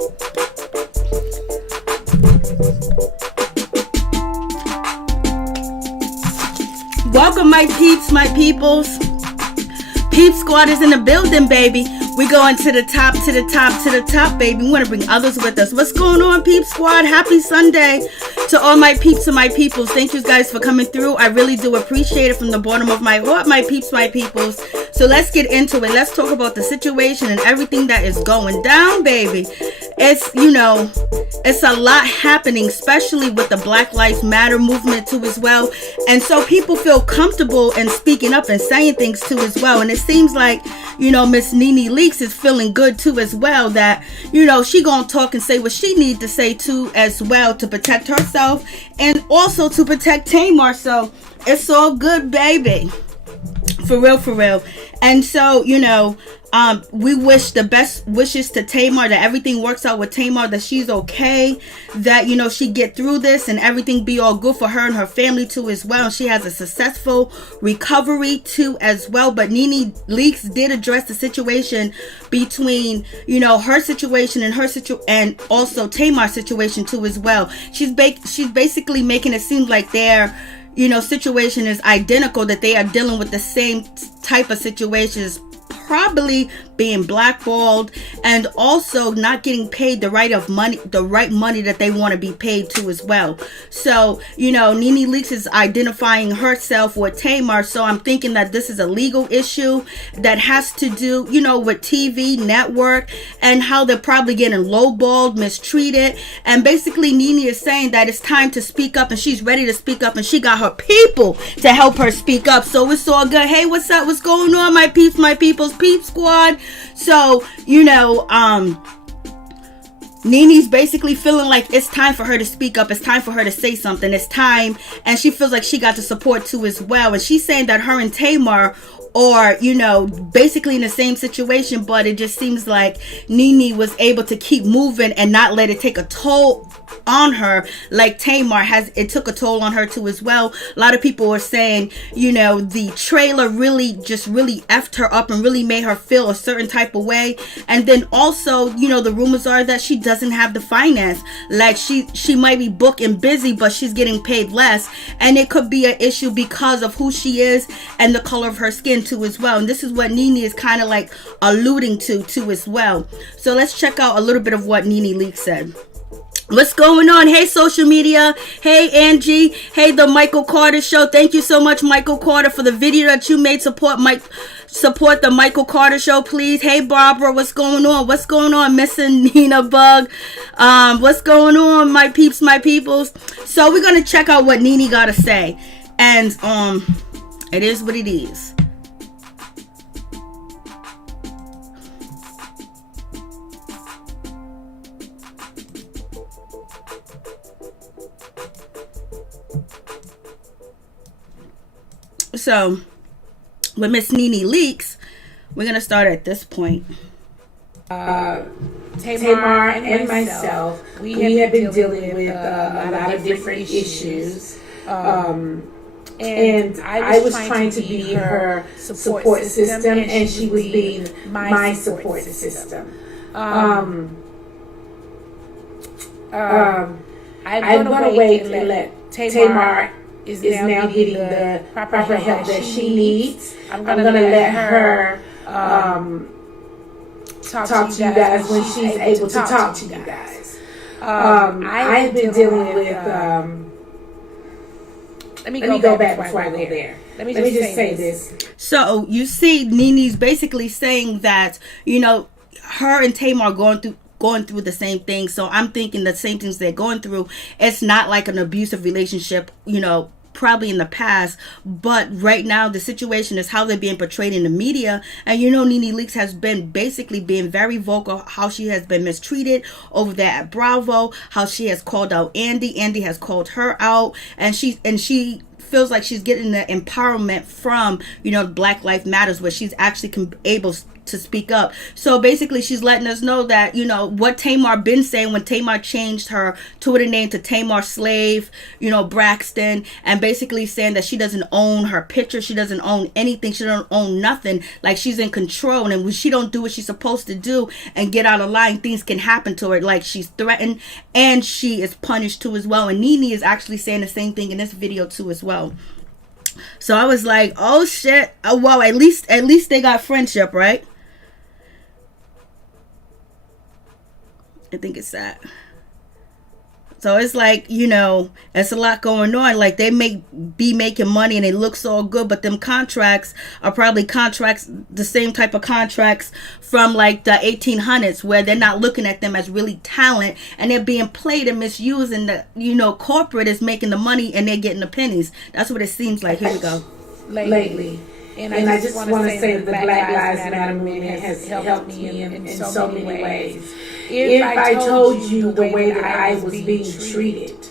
Welcome, my peeps, my peoples. Peep Squad is in the building, baby. We going to the top, to the top, to the top, baby. We want to bring others with us. What's going on, Peep Squad? Happy Sunday to all my peeps and my peoples. Thank you guys for coming through. I really do appreciate it from the bottom of my heart, my peeps, my peoples. So let's get into it. Let's talk about the situation and everything that is going down, baby. It's, it's a lot happening, especially with the Black Lives Matter movement too as well. And so people feel comfortable in speaking up and saying things too as well. And it seems like, Miss Nene Leakes is feeling good too as well, that, she gonna talk and say what she need to say too as well to protect herself and also to protect Tamar. So it's all good, baby. For real, for real. And so, we wish the best wishes to Tamar, that everything works out with Tamar, that she's okay, that, she get through this and everything be all good for her and her family too as well. She has a successful recovery too as well. But Nene Leakes did address the situation between, her situation and and also Tamar's situation too as well. She's basically making it seem like their situation is identical, that they are dealing with the same type of situations, probably being blackballed and also not getting paid the right money that they want to be paid to as well. So, Nene Leakes is identifying herself with Tamar. So I'm thinking that this is a legal issue that has to do, with TV network and how they're probably getting lowballed, mistreated. And basically Nene is saying that it's time to speak up, and she's ready to speak up, and she got her people to help her speak up. So it's all good. Hey, what's up? What's going on, my peeps, my peoples, Peep Squad? So, Nene's basically feeling like it's time for her to speak up. It's time for her to say something. It's time. And she feels like she got the support too as well. And she's saying that her and Tamar are, basically in the same situation, but it just seems like Nene was able to keep moving and not let it take a toll on her like Tamar has. It took a toll on her too as well. A lot of people are saying, the trailer really effed her up and really made her feel a certain type of way. And then also, the rumors are that she doesn't have the finance. Like she might be booked and busy, but she's getting paid less. And it could be an issue because of who she is and the color of her skin too as well. And this is what Nene is kind of like alluding to too as well. So let's check out a little bit of what Nene Leakes said. What's going on? Hey, social media. Hey, Angie. Hey, the Michael Carter Show. Thank you so much, Michael Carter, for the video that you made. Support the Michael Carter Show, please. Hey, Barbara. What's going on? What's going on, Missing Nina Bug? What's going on, my peeps, my peoples? So we're gonna check out what Nene got to say, and it is what it is. So, with Miss Nene Leakes, we're going to start at this point. Tamar and myself, we have been dealing with a lot of different issues. And I was trying to be her support system, and she was being my support system. I'm going to wait and let Tamar is now getting the proper help that she needs. I'm going to let her talk to you guys when she's able to talk to you guys. I've been dealing with... Let me go back before I go there. Let me just say this. So you see, Nene's basically saying that, her and Tamar going through the same thing. So I'm thinking the same things they're going through. It's not like an abusive relationship, probably in the past, but right now the situation is how they're being portrayed in the media. And Nene Leakes has been basically being very vocal how she has been mistreated over there at Bravo, how she has called out Andy has called her out, and she feels like she's getting the empowerment from Black Lives Matters, where she's actually able to speak up. So basically she's letting us know that, you know, what Tamar been saying when Tamar changed her Twitter name to Tamar Slave, you know, Braxton, and basically saying that she doesn't own her picture, she doesn't own anything, she don't own nothing, like she's in control, and when she don't do what she's supposed to do and get out of line, things can happen to her, like she's threatened and she is punished too as well. And Nene is actually saying the same thing in this video too as well. So I was like, oh shit, well, at least they got friendship, right? I think it's that. So it's like, you know, it's a lot going on. Like, they may be making money and it looks all good, but them contracts are probably contracts, the same type of contracts from like the 1800s, where they're not looking at them as really talent, and they're being played and misused, and the, you know, corporate is making the money and they're getting the pennies. That's what it seems like. Here we go. Lately. And I just want to say that the Black Lives Matter movement has helped me in so many ways. If I told you the way that I was being treated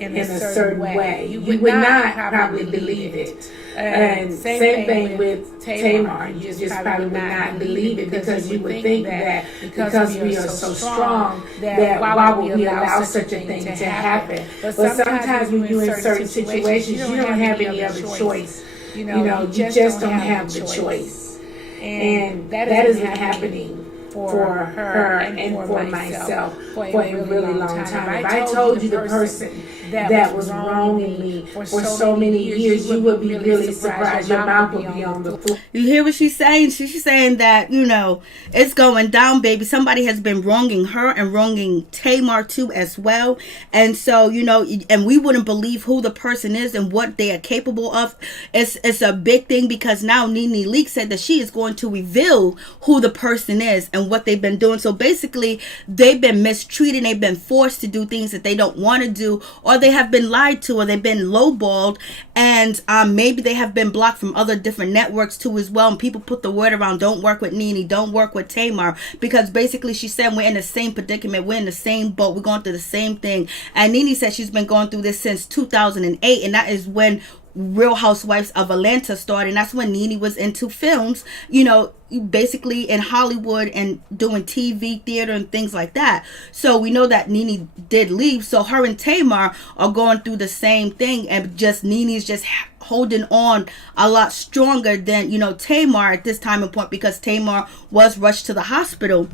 in a certain way, you would not probably believe it. And same thing with Tamar. You just probably would not believe it, because you would think that because we are so strong, that why would we allow such a thing to happen? But sometimes when you're in certain situations, you don't have any other choice. You know, you just don't have the choice. And that isn't happening for her and for myself for a really long time. If I told you the person that was wronging me for so many years, you would be really surprised. Your mouth would be on the floor. You hear what she's saying? She's saying that, you know, it's going down, baby. Somebody has been wronging her and wronging Tamar too as well. And so, you know, and we wouldn't believe who the person is and what they are capable of. It's a big thing, because now Nene Leakes said that she is going to reveal who the person is and what they've been doing. So basically, they've been mistreated. They've been forced to do things that they don't want to do, or they have been lied to, or they've been lowballed, and maybe they have been blocked from other different networks too as well. And people put the word around, don't work with Nene, don't work with Tamar, because basically she said we're in the same predicament, we're in the same boat, we're going through the same thing. And Nene said she's been going through this since 2008, and that is when Real Housewives of Atlanta started. And that's when Nene was into films, you know, basically in Hollywood and doing TV, theater, and things like that. So we know that Nene did leave. So her and Tamar are going through the same thing, and just Nene's just holding on a lot stronger than, you know, Tamar at this time and point, because Tamar was rushed to the hospital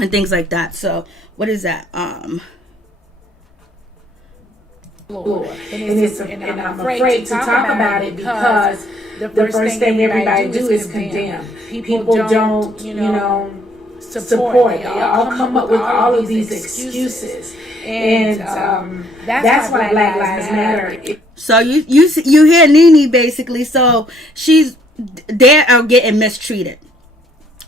and things like that. So what is that? And I'm afraid to talk about it, because the first thing everybody do is condemn. People don't, you know, support. They all come up with all of these excuses, and that's why Black Lives Matter. So you hear Nene basically. So they are getting mistreated.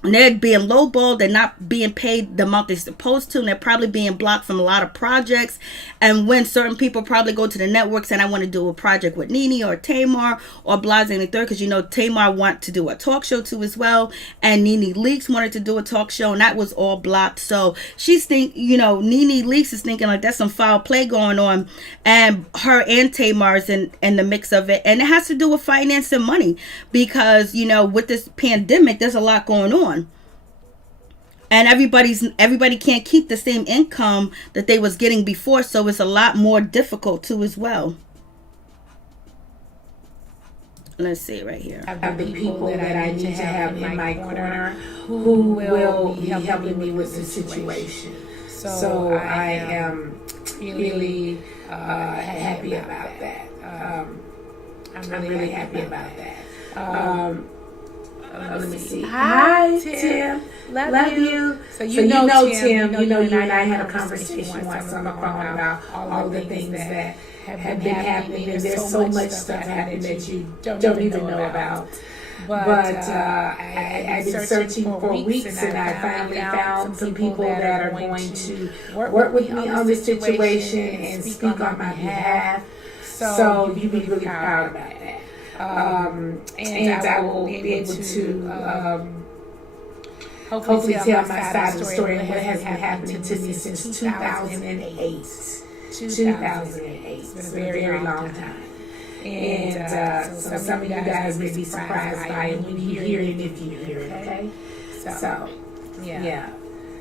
And they're being lowballed, they're not being paid the amount they're supposed to, and they're probably being blocked from a lot of projects. And when certain people probably go to the network saying, I want to do a project with Nene or Tamar or Blase and the third, because you know Tamar wanted to do a talk show too as well, and Nene Leakes wanted to do a talk show, and that was all blocked. So she's you know, Nene Leakes is thinking like that's some foul play going on, and her and Tamar's in the mix of it. And it has to do with finance and money, because you know, with this pandemic there's a lot going on. And everybody can't keep the same income that they was getting before, so it's a lot more difficult too as well. Let's see right here. I have the people that I need to have in my corner who will be helping me with the situation. So I am really happy about that. I'm really happy about that. Let me see. Hi, Tim. Love you. So you know Tim. You know you and I had a conversation once on the phone about all the things that have been happening, and there's so much stuff happening that you don't even know about. But I've been searching for weeks, and I finally found some people that are going to work with me on this situation and speak on my behalf. So you'd be really proud about that. And I will be able to hopefully tell my side of the story and what has been happening to me since 2008. 2008. It's been a very long time. And so some of you guys may be surprised by it when you hear it, if you hear it, okay? So yeah.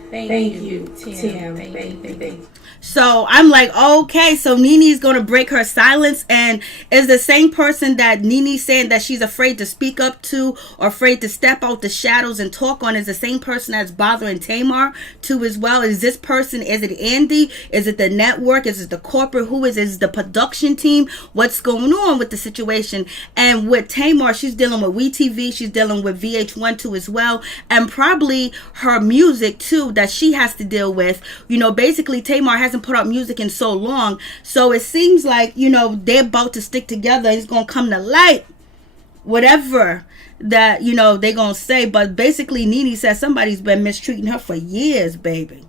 Thank you, Tim. Thank you. So I'm like, okay, so Nene's going to break her silence, and is the same person that Nene saying that she's afraid to speak up to or afraid to step out the shadows and talk on, is the same person that's bothering Tamar too as well? Is this person, is it Andy? Is it the network? Is it the corporate? Who is it? Is it the production team? What's going on with the situation? And with Tamar, she's dealing with WeTV, she's dealing with VH1 too as well, and probably her music too that she has to deal with. You know, basically Tamar hasn't put out music in so long, so it seems like, you know, they're about to stick together. It's gonna come to light, whatever that, you know, they're gonna say. But basically Nene says somebody's been mistreating her for years, baby,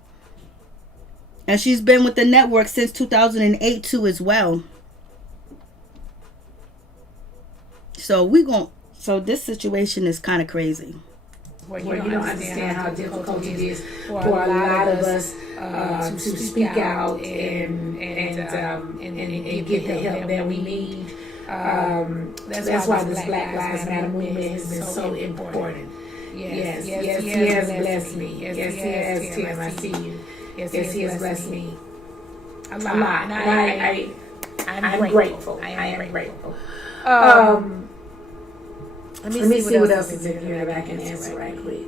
and she's been with the network since 2008 too as well. So this situation is kind of crazy. Where you don't understand how difficult it is for a lot of us to speak out and get the help that we need. That's why this Black Lives Matter movement has been so important. Yes, he has blessed me. Yes, he has, Tim. I see you. Yes, he has blessed me a lot. And I'm grateful. I am grateful. Let me see what else is in here that I can answer right quick.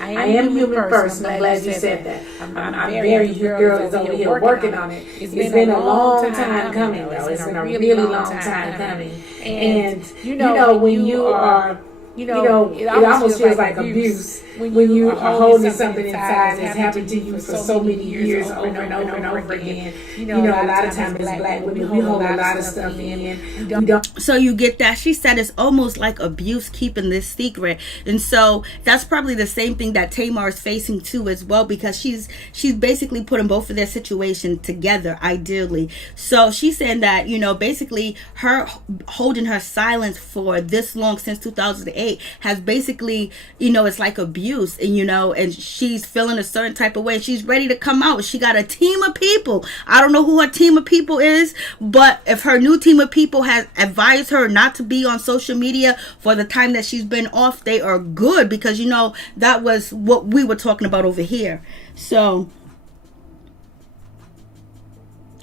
I am human first. I'm glad you said that. I'm very, you girl is over here working on it. It's been a long time coming, though. It's been a really long time coming. And, you know, when you are, you know, it almost feels like abuse when you are holding something inside that's happened to you for so many years over and over again. You know, a lot of times as Black women, we hold a lot of stuff in. We don't. So you get that? She said it's almost like abuse keeping this secret. And so that's probably the same thing that Tamar is facing too as well, because she's basically putting both of their situation together, ideally. So she's saying that, you know, basically her holding her silence for this long, since 2008, has basically, you know, it's like abuse. And, you know, and she's feeling a certain type of way. She's ready to come out. She got a team of people. I don't know who her team of people is, but if her new team of people has advised her not to be on social media for the time that she's been off, they are good, because, you know, that was what we were talking about over here. So,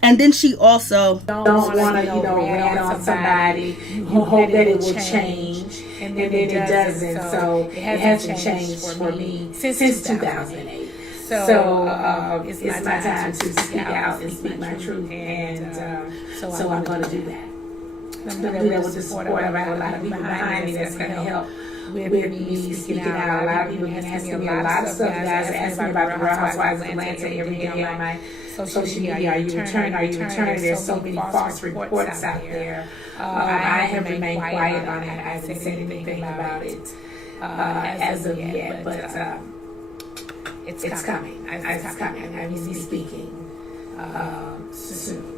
and then she also don't want to, you know, rant on somebody. You hope that it will change, and then it doesn't. So it hasn't changed for me since 2008. So it's my time to speak out and speak my truth, and so I'm going to do that. I'm going to do that with the support of a lot of people behind me that's going to help with me speaking out. A lot of people have asked me a lot of stuff. Guys ask me about the Real Housewives of Atlanta every day on my social media. Are you returning? There's so many false reports out there. I have remained quiet on it. I haven't said anything about it as of yet, but it's coming. It's coming. I will be speaking soon.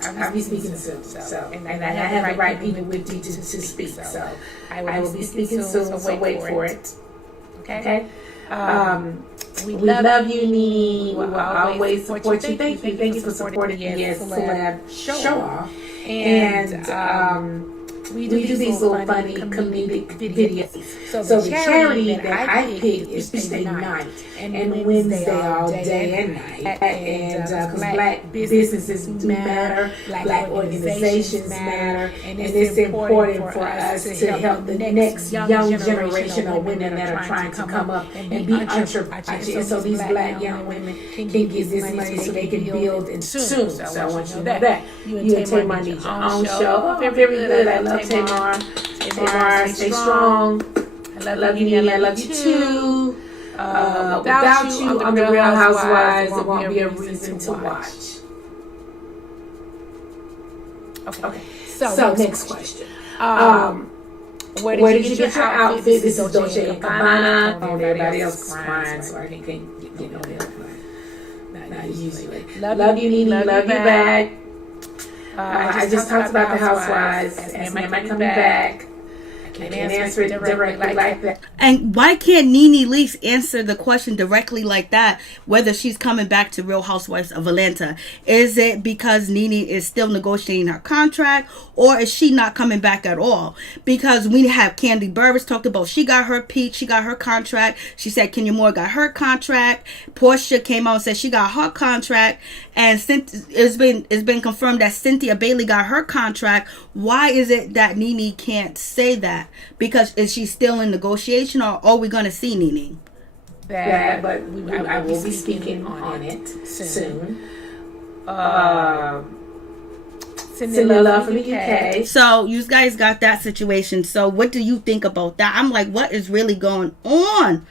I'll be speaking soon. So, and I have the right people with me to speak. So I will be speaking soon. So wait for it. Okay. We love you, Nene. We will always support you. Thank you for supporting Yes Celeb Show Off. And we do these little funny comedic videos. So the charity that I picked is Tuesday night and Wednesday all day and night. And because Black businesses do matter, Black organizations matter, and it's important for us to help the next young generation of women that are trying to come up and be entrepreneurs. And so these Black young women can get this money so they can build and soon. So I want you to know that. You and Tamar need your own show. Very good. I love Tamar. Tamar, stay strong. I love you, Nene. I love you too. Without you on the Real Housewives, there won't be a reason to watch. Okay. So next question. Where did you get your outfit? This is Dolce & Gabbana. Everybody else is crying, so I can't get no help. Not usually. Love you, Nene. Love you back. I just talked about the Housewives, and am I coming back? I can answer it directly like that. And why can't Nene Leakes answer the question directly like that, whether she's coming back to Real Housewives of Atlanta? Is it because Nene is still negotiating her contract, or is she not coming back at all? Because we have Candy Burris talked about she got her peach, she got her contract. She said Kenya Moore got her contract. Portia came out and said she got her contract, and it's been confirmed that Cynthia Bailey got her contract. Why is it that Nene can't say that? Because is she still in negotiation, or are we going to see Nene? But I will be speaking on it soon. Sending love from the UK. So you guys got that situation. So what do you think about that? I'm like, what is really going on?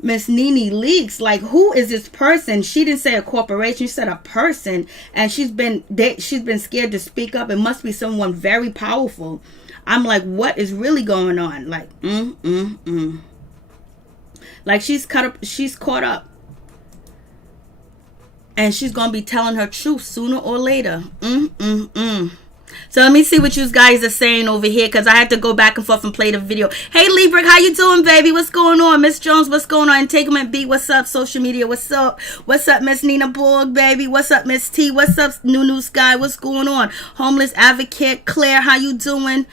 Miss Nene Leakes, like, who is this person? She didn't say a corporation, she said a person, and she's been scared to speak up. It must be someone very powerful. I'm like, what is really going on? Like, like she's caught up, and she's gonna be telling her truth sooner or later. So let me see what you guys are saying over here, because I had to go back and forth and play the video. Hey, Libra, how you doing, baby? What's going on? Miss Jones, what's going on? Entanglement B, what's up? Social media, what's up? What's up, Miss Nina Borg, baby? What's up, Miss T? What's up, New Sky? What's going on? Homeless Advocate, Claire, how you doing?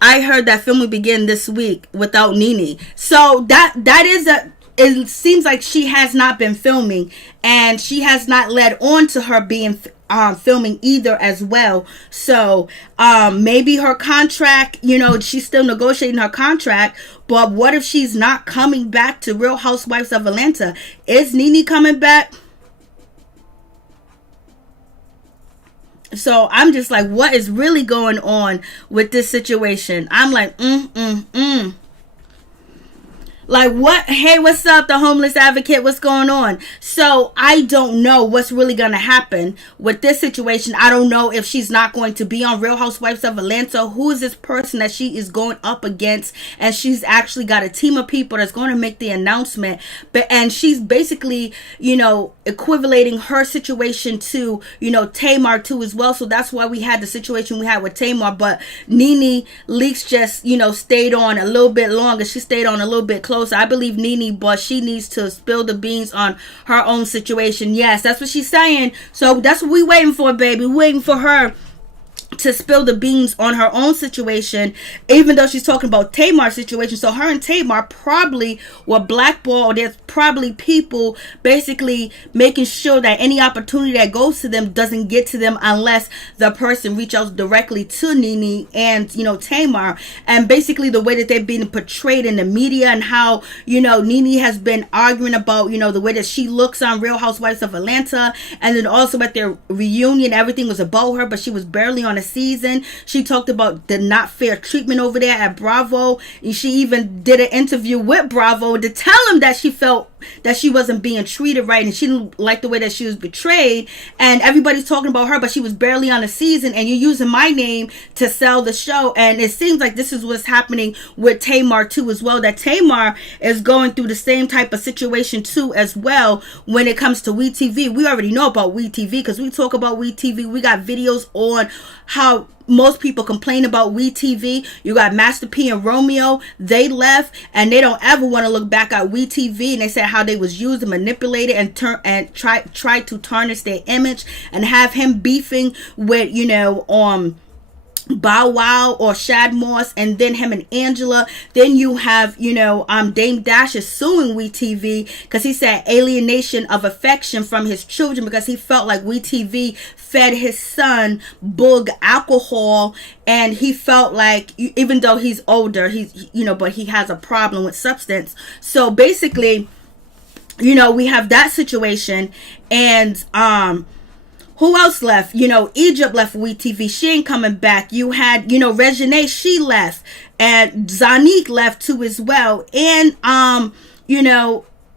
I heard that film will begin this week without Nene. So that is it seems like she has not been filming, and she has not led on to her being filming either as well. So maybe her contract, she's still negotiating her contract, but what if she's not coming back to Real Housewives of Atlanta? Is Nene coming back? So I'm just like, what is really going on with this situation? I'm like, Like, what? Hey, what's up, the homeless advocate? What's going on? So I don't know what's really going to happen with this situation. I don't know if she's not going to be on Real Housewives of Atlanta. Who is this person that she is going up against? And she's actually got a team of people that's going to make the announcement. And she's basically, equivalating her situation to, Tamar too as well. So that's why we had the situation we had with Tamar. But Nene Leakes just, stayed on a little bit longer. She stayed on a little bit closer. I believe Nene, but she needs to spill the beans on her own situation. Yes, that's what she's saying. So that's what we waiting for, baby. We're waiting for her to spill the beans on her own situation, even though she's talking about Tamar's situation. So her and Tamar probably were blackballed. There's probably people basically making sure that any opportunity that goes to them doesn't get to them unless the person reaches out directly to Nene and Tamar. And basically the way that they've been portrayed in the media, and how Nene has been arguing about the way that she looks on Real Housewives of Atlanta, and then also at their reunion everything was about her, but she was barely on a season. She talked about the not fair treatment over there at Bravo. And she even did an interview with Bravo to tell him that she felt that she wasn't being treated right, and she didn't like the way that she was betrayed. And everybody's talking about her, but she was barely on a season, and you're using my name to sell the show. And it seems like this is what's happening with Tamar too as well, that Tamar is going through the same type of situation too as well when it comes to WeTV. We already know about WeTV because we talk about WeTV. We got videos on how most people complain about WeTV. You got Master P and Romeo. They left, and they don't ever want to look back at WeTV. And they said how they was used and manipulated and try to tarnish their image, and have him beefing with Bow Wow or Shad Moss, and then him and Angela. Then you have Dame Dash is suing WeTV because he said alienation of affection from his children, because he felt like WeTV fed his son Boog alcohol, and he felt like, even though he's older, but he has a problem with substance. So basically, we have that situation. And who else left? Egypt left WeTV. She ain't coming back. You had, Regine, she left. And Zanique left too as well. And,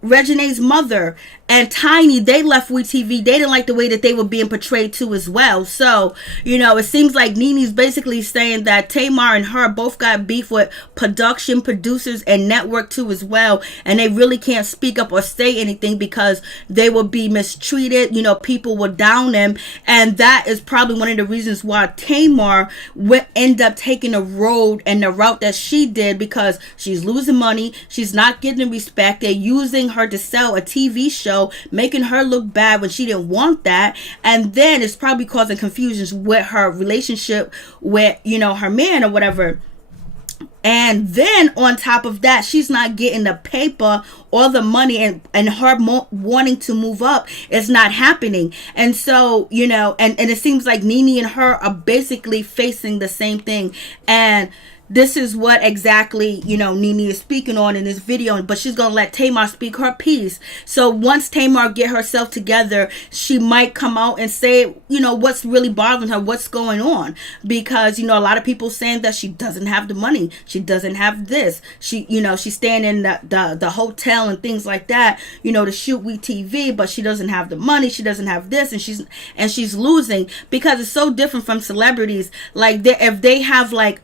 Reginald's mother and Tiny, they left WeTV. They didn't like the way that they were being portrayed too as well. So, it seems like Nene's basically saying that Tamar and her both got beef with production, producers, and network too as well. And they really can't speak up or say anything because they will be mistreated. People will down them. And that is probably one of the reasons why Tamar would end up taking the road and the route that she did, because she's losing money. She's not getting respect. They're using her to sell a TV show, making her look bad when she didn't want that. And then it's probably causing confusions with her relationship with, her man or whatever. And then on top of that, she's not getting the paper or the money, and her wanting to move up is not happening. And so, and it seems like Nene and her are basically facing the same thing. And this is what exactly, Nene is speaking on in this video, but she's going to let Tamar speak her piece. So once Tamar get herself together, she might come out and say, what's really bothering her, what's going on. Because, a lot of people saying that she doesn't have the money. She doesn't have this. She's staying in the hotel and things like that, to shoot WeTV, but she doesn't have the money. She doesn't have this, and she's losing, because it's so different from celebrities. Like, if they have like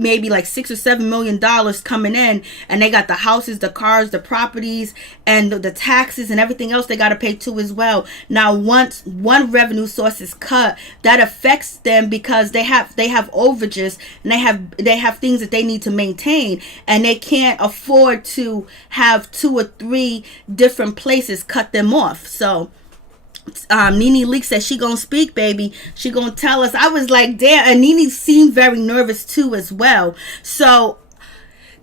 maybe like $6 or $7 million coming in, and they got the houses, the cars, the properties, and the taxes and everything else they got to pay too as well. Now, once one revenue source is cut, that affects them because they have overages, and they have things that they need to maintain, and they can't afford to have 2 or 3 different places cut them off. So Nene Leakes said she gonna speak, baby. She gonna tell us. I was like, damn. And Nene seemed very nervous too as well. So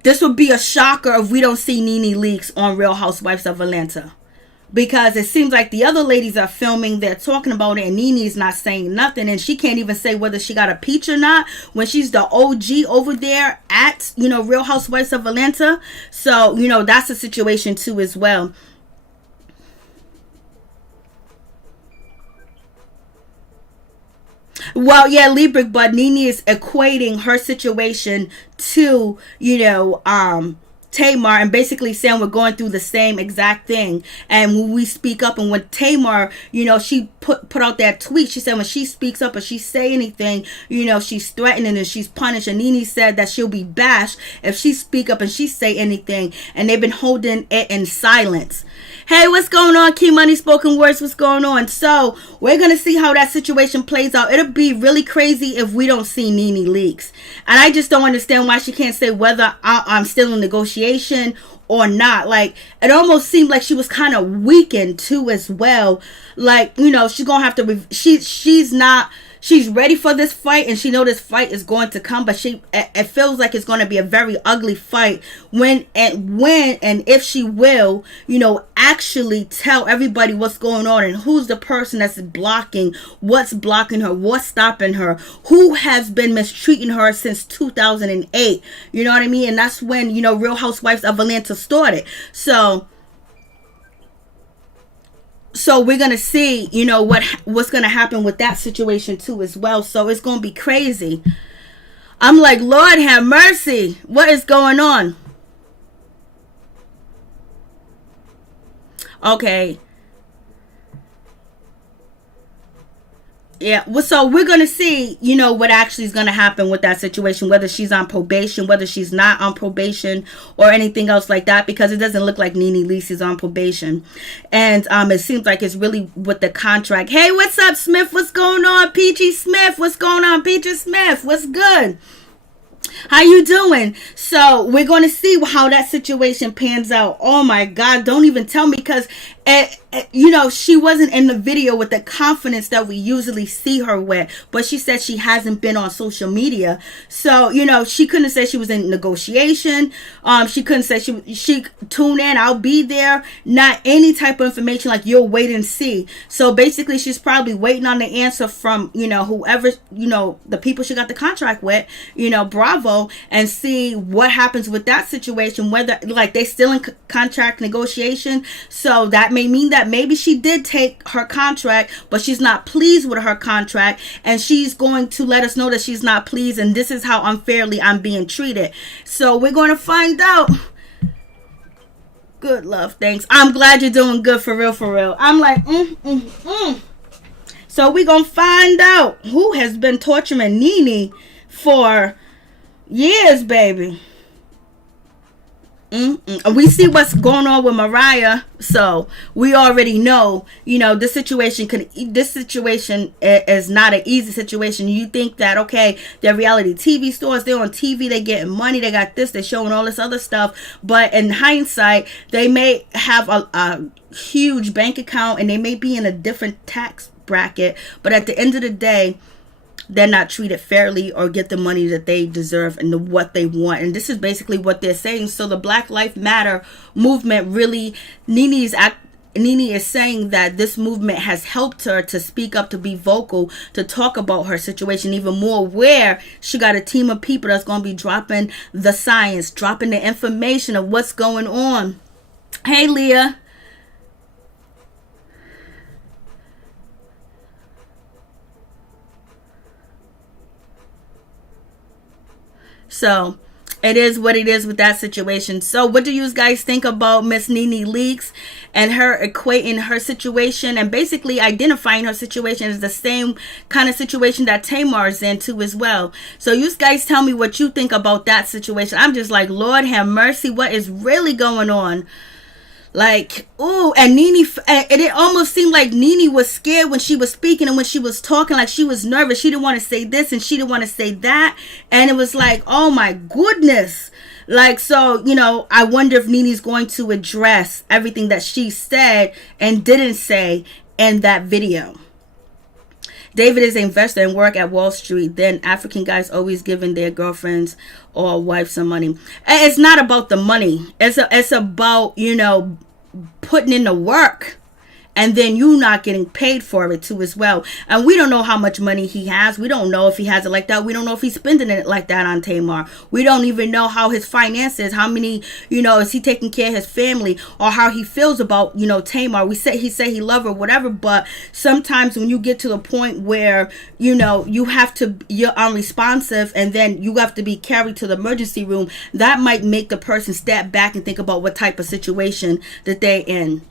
this would be a shocker if we don't see Nene Leakes on Real Housewives of Atlanta, because it seems like the other ladies are filming, they're talking about it, and Nene's not saying nothing, and she can't even say whether she got a peach or not when she's the OG over there at Real Housewives of Atlanta. So that's a situation too as well. Well, yeah, Libra, but Nene is equating her situation to, Tamar, and basically saying we're going through the same exact thing. And when we speak up, and when Tamar, she put out that tweet, she said when she speaks up or she say anything, she's threatening and she's punished. And Nene said that she'll be bashed if she speak up and she say anything. And they've been holding it in silence. Hey, what's going on? Key Money Spoken Words, what's going on? So we're going to see how that situation plays out. It'll be really crazy if we don't see Nene Leakes. And I just don't understand why she can't say whether I'm still in negotiation or not. Like, it almost seemed like she was kind of weakened too as well. Like, she's going to have to, she's ready for this fight, and she know this fight is going to come, but it feels like it's going to be a very ugly fight when and if she will, actually tell everybody what's going on and who's the person that's blocking, what's blocking her, what's stopping her, who has been mistreating her since 2008. You know what I mean? And that's when, Real Housewives of Atlanta started. So we're going to see, what's going to happen with that situation too as well. So it's going to be crazy. I'm like, Lord have mercy. What is going on? Okay. Yeah, well, so we're going to see, what actually is going to happen with that situation, whether she's on probation, whether she's not on probation, or anything else like that, because it doesn't look like Nene Leakes is on probation. And it seems like it's really with the contract. Hey, what's up, Smith? What's going on? Peachy Smith, what's going on? Peachy Smith, what's good? How you doing? So we're going to see how that situation pans out. Oh my God, don't even tell me, because she wasn't in the video with the confidence that we usually see her with, but she said she hasn't been on social media. So, she couldn't say she was in negotiation. She couldn't say she tune in, I'll be there. Not any type of information like you'll wait and see. So basically she's probably waiting on the answer from, whoever, the people she got the contract with, Bravo, and see what happens with that situation, whether like they still in contract negotiation. So that may mean that maybe she did take her contract, but she's not pleased with her contract, and she's going to let us know that she's not pleased, and this is how unfairly I'm being treated. So we're going to find out. Good, love. Thanks. I'm glad you're doing good, for real, for real. I'm like, So we gonna find out who has been torturing Nene for years, baby. We see what's going on with Mariah, so we already know, this situation is not an easy situation. You think that, okay, they're reality TV stores, they're on TV, they getting money, they got this, they're showing all this other stuff, but in hindsight, they may have a huge bank account and they may be in a different tax bracket, but at the end of the day, they're not treated fairly or get the money that they deserve and what they want. And this is basically what they're saying. So the Black Lives Matter movement really, Nene is saying that this movement has helped her to speak up, to be vocal, to talk about her situation even more, where she got a team of people that's going to be dropping the science, dropping the information of what's going on. Hey, Leah. So it is what it is with that situation. So what do you guys think about Miss Nene Leakes and her equating her situation and basically identifying her situation as the same kind of situation that Tamar is into as well? So you guys tell me what you think about that situation. I'm just like, Lord have mercy, what is really going on? Like, ooh, and Nene, and it almost seemed like Nene was scared when she was speaking and when she was talking, like she was nervous. She didn't want to say this and she didn't want to say that. And it was like, oh my goodness. Like, so, I wonder if Nene's going to address everything that she said and didn't say in that video. David is an investor and work at Wall Street. Then African guys always giving their girlfriends or wives some money. And it's not about the money. It's about, putting in the work. And then you not getting paid for it too as well. And we don't know how much money he has. We don't know if he has it like that. We don't know if he's spending it like that on Tamar. We don't even know how his finances, how many, is he taking care of his family or how he feels about, Tamar. He say he love her, whatever. But sometimes when you get to the point where, you're unresponsive and then you have to be carried to the emergency room, that might make the person step back and think about what type of situation that they're in.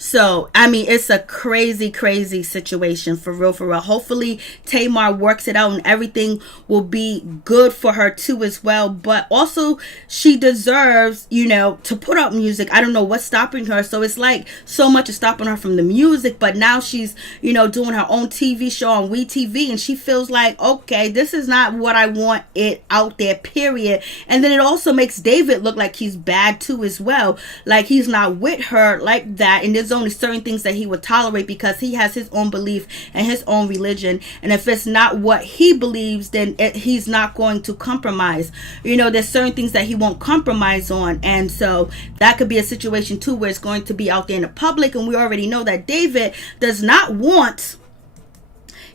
So, it's a crazy, crazy situation, for real, for real. Hopefully, Tamar works it out and everything will be good for her too as well. But also, she deserves, to put out music. I don't know what's stopping her. So, it's like so much is stopping her from the music. But now she's, doing her own TV show on WeTV. And she feels like, okay, this is not what I want it out there, period. And then it also makes David look like he's bad too as well. Like he's not with her like that. And there's only certain things that he would tolerate because he has his own belief and his own religion, and if it's not what he believes, then he's not going to compromise. There's certain things that he won't compromise on, and so that could be a situation too where it's going to be out there in the public. And we already know that David does not want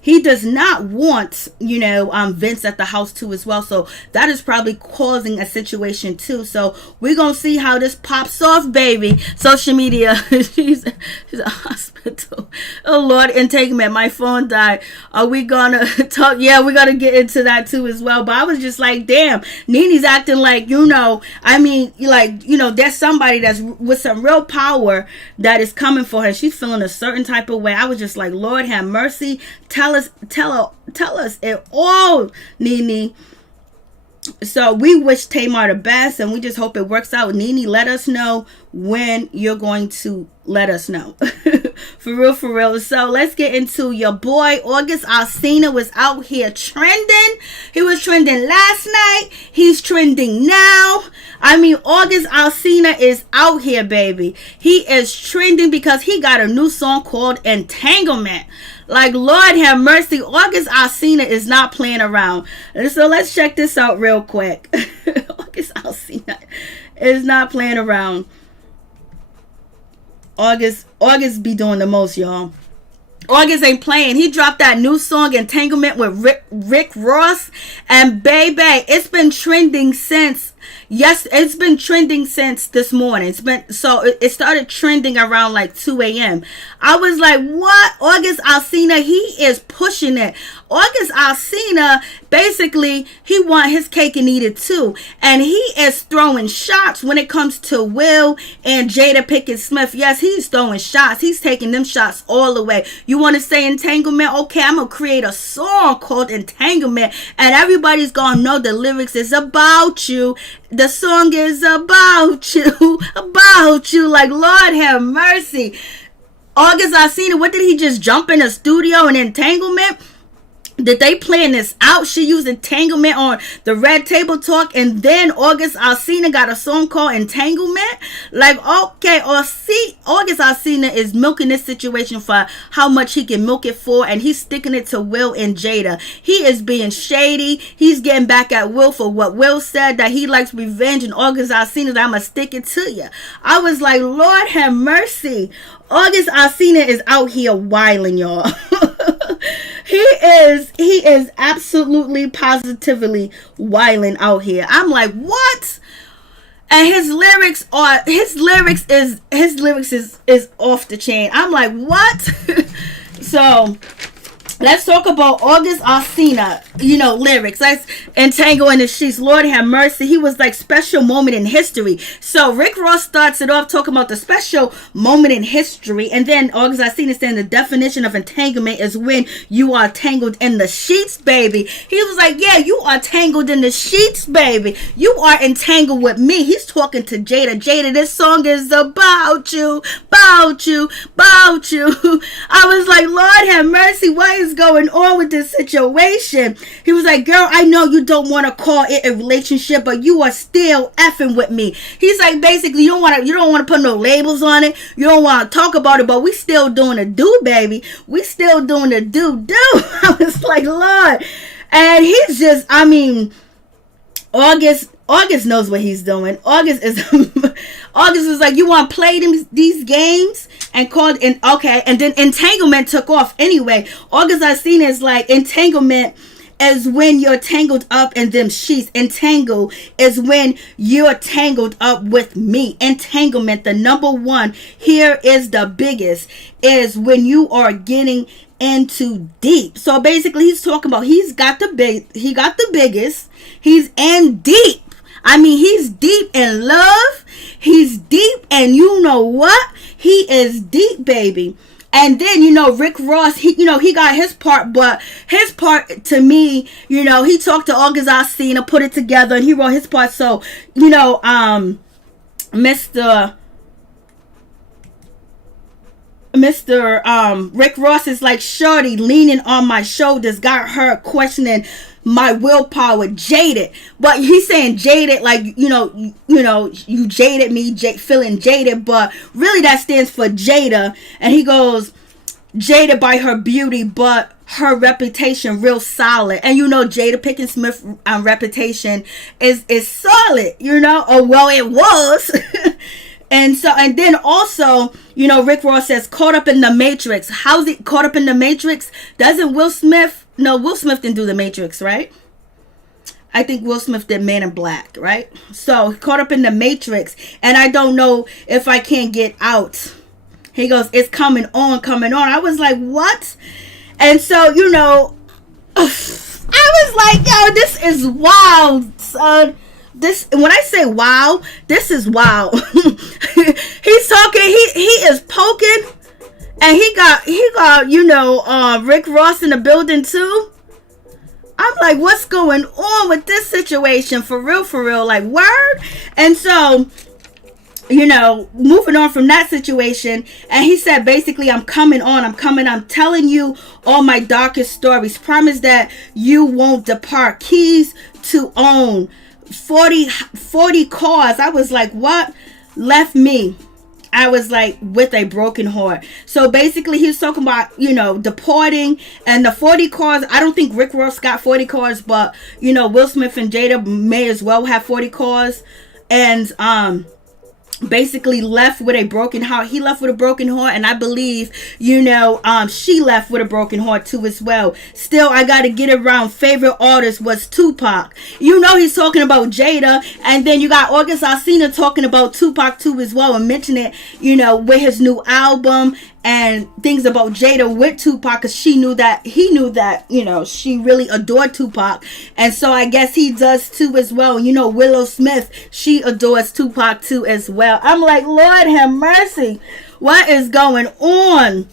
Vince at the house too as well. So that is probably causing a situation too. So we're going to see how this pops off, baby. Social media. she's a hospital. Oh, Lord, entanglement. My phone died. Are we going to talk? Yeah, we're going to get into that too as well. But I was just like, damn, Nene's acting like, there's somebody that's with some real power that is coming for her. She's feeling a certain type of way. I was just like, Lord have mercy. Tell us it all, Nene. So we wish Tamar the best and we just hope it works out. Nene, let us know when you're going to let us know. For real, for real. So let's get into your boy. August Alsina was out here trending. He was trending last night. He's trending now. August Alsina is out here, baby. He is trending because he got a new song called Entanglement. Like, Lord have mercy, August Alsina is not playing around. So let's check this out real quick. August Alsina is not playing around. August be doing the most, y'all. August ain't playing. He dropped that new song Entanglement with Rick Ross, and baby, it's been trending since Yes, it's been trending since this morning. It started trending around like 2 a.m. I was like, what? August Alsina, he is pushing it. August Alsina, basically, he want his cake and eat it too. And he is throwing shots when it comes to Will and Jada Pinkett Smith. Yes, he's throwing shots. He's taking them shots all the way. You want to say entanglement? Okay, I'm going to create a song called Entanglement. And everybody's going to know the lyrics is about you. The song is about you. About you. Like, Lord have mercy. August Alsina, what did he just jump in the studio and entanglement? Did they plan this out? She used entanglement on the Red Table Talk, and then August Alsina got a song called Entanglement. Like, okay, August Alsina is milking this situation for how much he can milk it for, and he's sticking it to Will and Jada. He is being shady. He's getting back at Will for what Will said, that he likes revenge, and August Alsina, that I'm gonna stick it to you. I was like, Lord have mercy. August Alsina is out here wilding, y'all. He is absolutely positively wilding out here. I'm like, what? And his lyrics is off the chain. I'm like, what? So let's talk about August Alsina, lyrics. Let's entangle in the sheets. Lord have mercy. He was like special moment in history. So Rick Ross starts it off talking about the special moment in history. And then August Alsina saying the definition of entanglement is when you are tangled in the sheets, baby. He was like, yeah, you are tangled in the sheets, baby. You are entangled with me. He's talking to Jada. Jada, this song is about you, about you, about you. I was like, Lord have mercy. What is going on with this situation? He was like, girl, I know you don't want to call it a relationship, but you are still effing with me. He's like, basically, you don't want to put no labels on it. You don't want to talk about it, but we still doing a do, baby. We still doing a do. I was like, Lord. And he's just, August knows what he's doing. August is like, you want to play these games and called in. Okay. And then entanglement took off anyway. August Alsina is like, entanglement is when you're tangled up in them sheets. Entangle is when you're tangled up with me. Entanglement, the number one, here is the biggest, is when you are getting into deep. So basically he's talking about he got the biggest, he's in deep. He's deep in love. He's deep, and you know what? He is deep, baby. And then, Rick Ross, he got his part, but his part, to me, he talked to August Alsina, put it together, and he wrote his part. So, Mr. Rick Ross is like, shorty leaning on my shoulders, got her questioning my willpower, jaded. But he's saying jaded, like, you jaded me, feeling jaded, but really that stands for Jada. And he goes, jaded by her beauty, but her reputation real solid. And Jada Pinkett Smith reputation is solid, or well, it was. And then also, Rick Ross says, caught up in the Matrix. How's it caught up in the Matrix? Doesn't Will Smith didn't do the Matrix, right? I think Will Smith did Man in Black, right? So, caught up in the Matrix, and I don't know if I can't get out. He goes, it's coming on. I was like, what? And so, I was like, yo, this is wild, son. When I say wow, this is wow. He's talking, he is poking, and he got Rick Ross in the building too. I'm like, what's going on with this situation? For real, like, word? And so, moving on from that situation, and he said, basically, I'm coming, I'm telling you all my darkest stories. Promise that you won't depart. Keys to own. 40 cars. I was like, what? Left me. I was like, with a broken heart. So basically he's talking about, deporting, and the 40 cars. I don't think Rick Ross got 40 cars, but Will Smith and Jada may as well have 40 cars. And basically left with a broken heart. He left with a broken heart, and I believe, she left with a broken heart too as well. Still, I gotta get it around. Favorite artist was Tupac. He's talking about Jada, and then you got August Alsina talking about Tupac too as well, and mentioning it, with his new album and things about Jada with Tupac, because he knew that, she really adored Tupac. And so I guess he does too as well. Willow Smith, she adores Tupac too as well. I'm like, Lord have mercy. What is going on?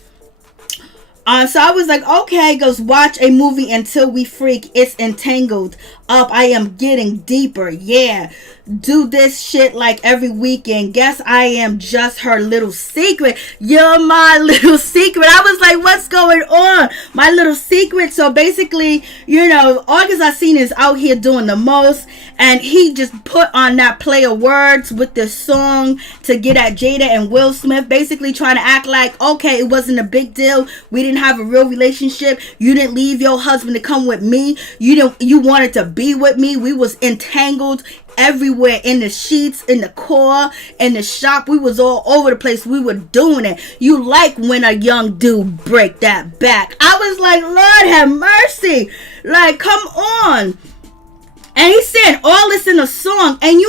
So I was like, okay, goes watch a movie until we freak. It's entangled up. I am getting deeper. Yeah. Do this shit like every weekend. Guess I am just her little secret. You're my little secret. I was like, what's going on? My little secret. So basically, August Alsina is out here doing the most. And he just put on that play of words with this song to get at Jada and Will Smith. Basically trying to act like, okay, it wasn't a big deal. We didn't have a real relationship. You didn't leave your husband to come with me. You wanted to be with me. We was entangled everywhere, in the sheets, in the car, in the shop. We was all over the place. We were doing it. You like when a young dude break that back. I was like, Lord have mercy. Like, come on. And he's saying all this in a song, and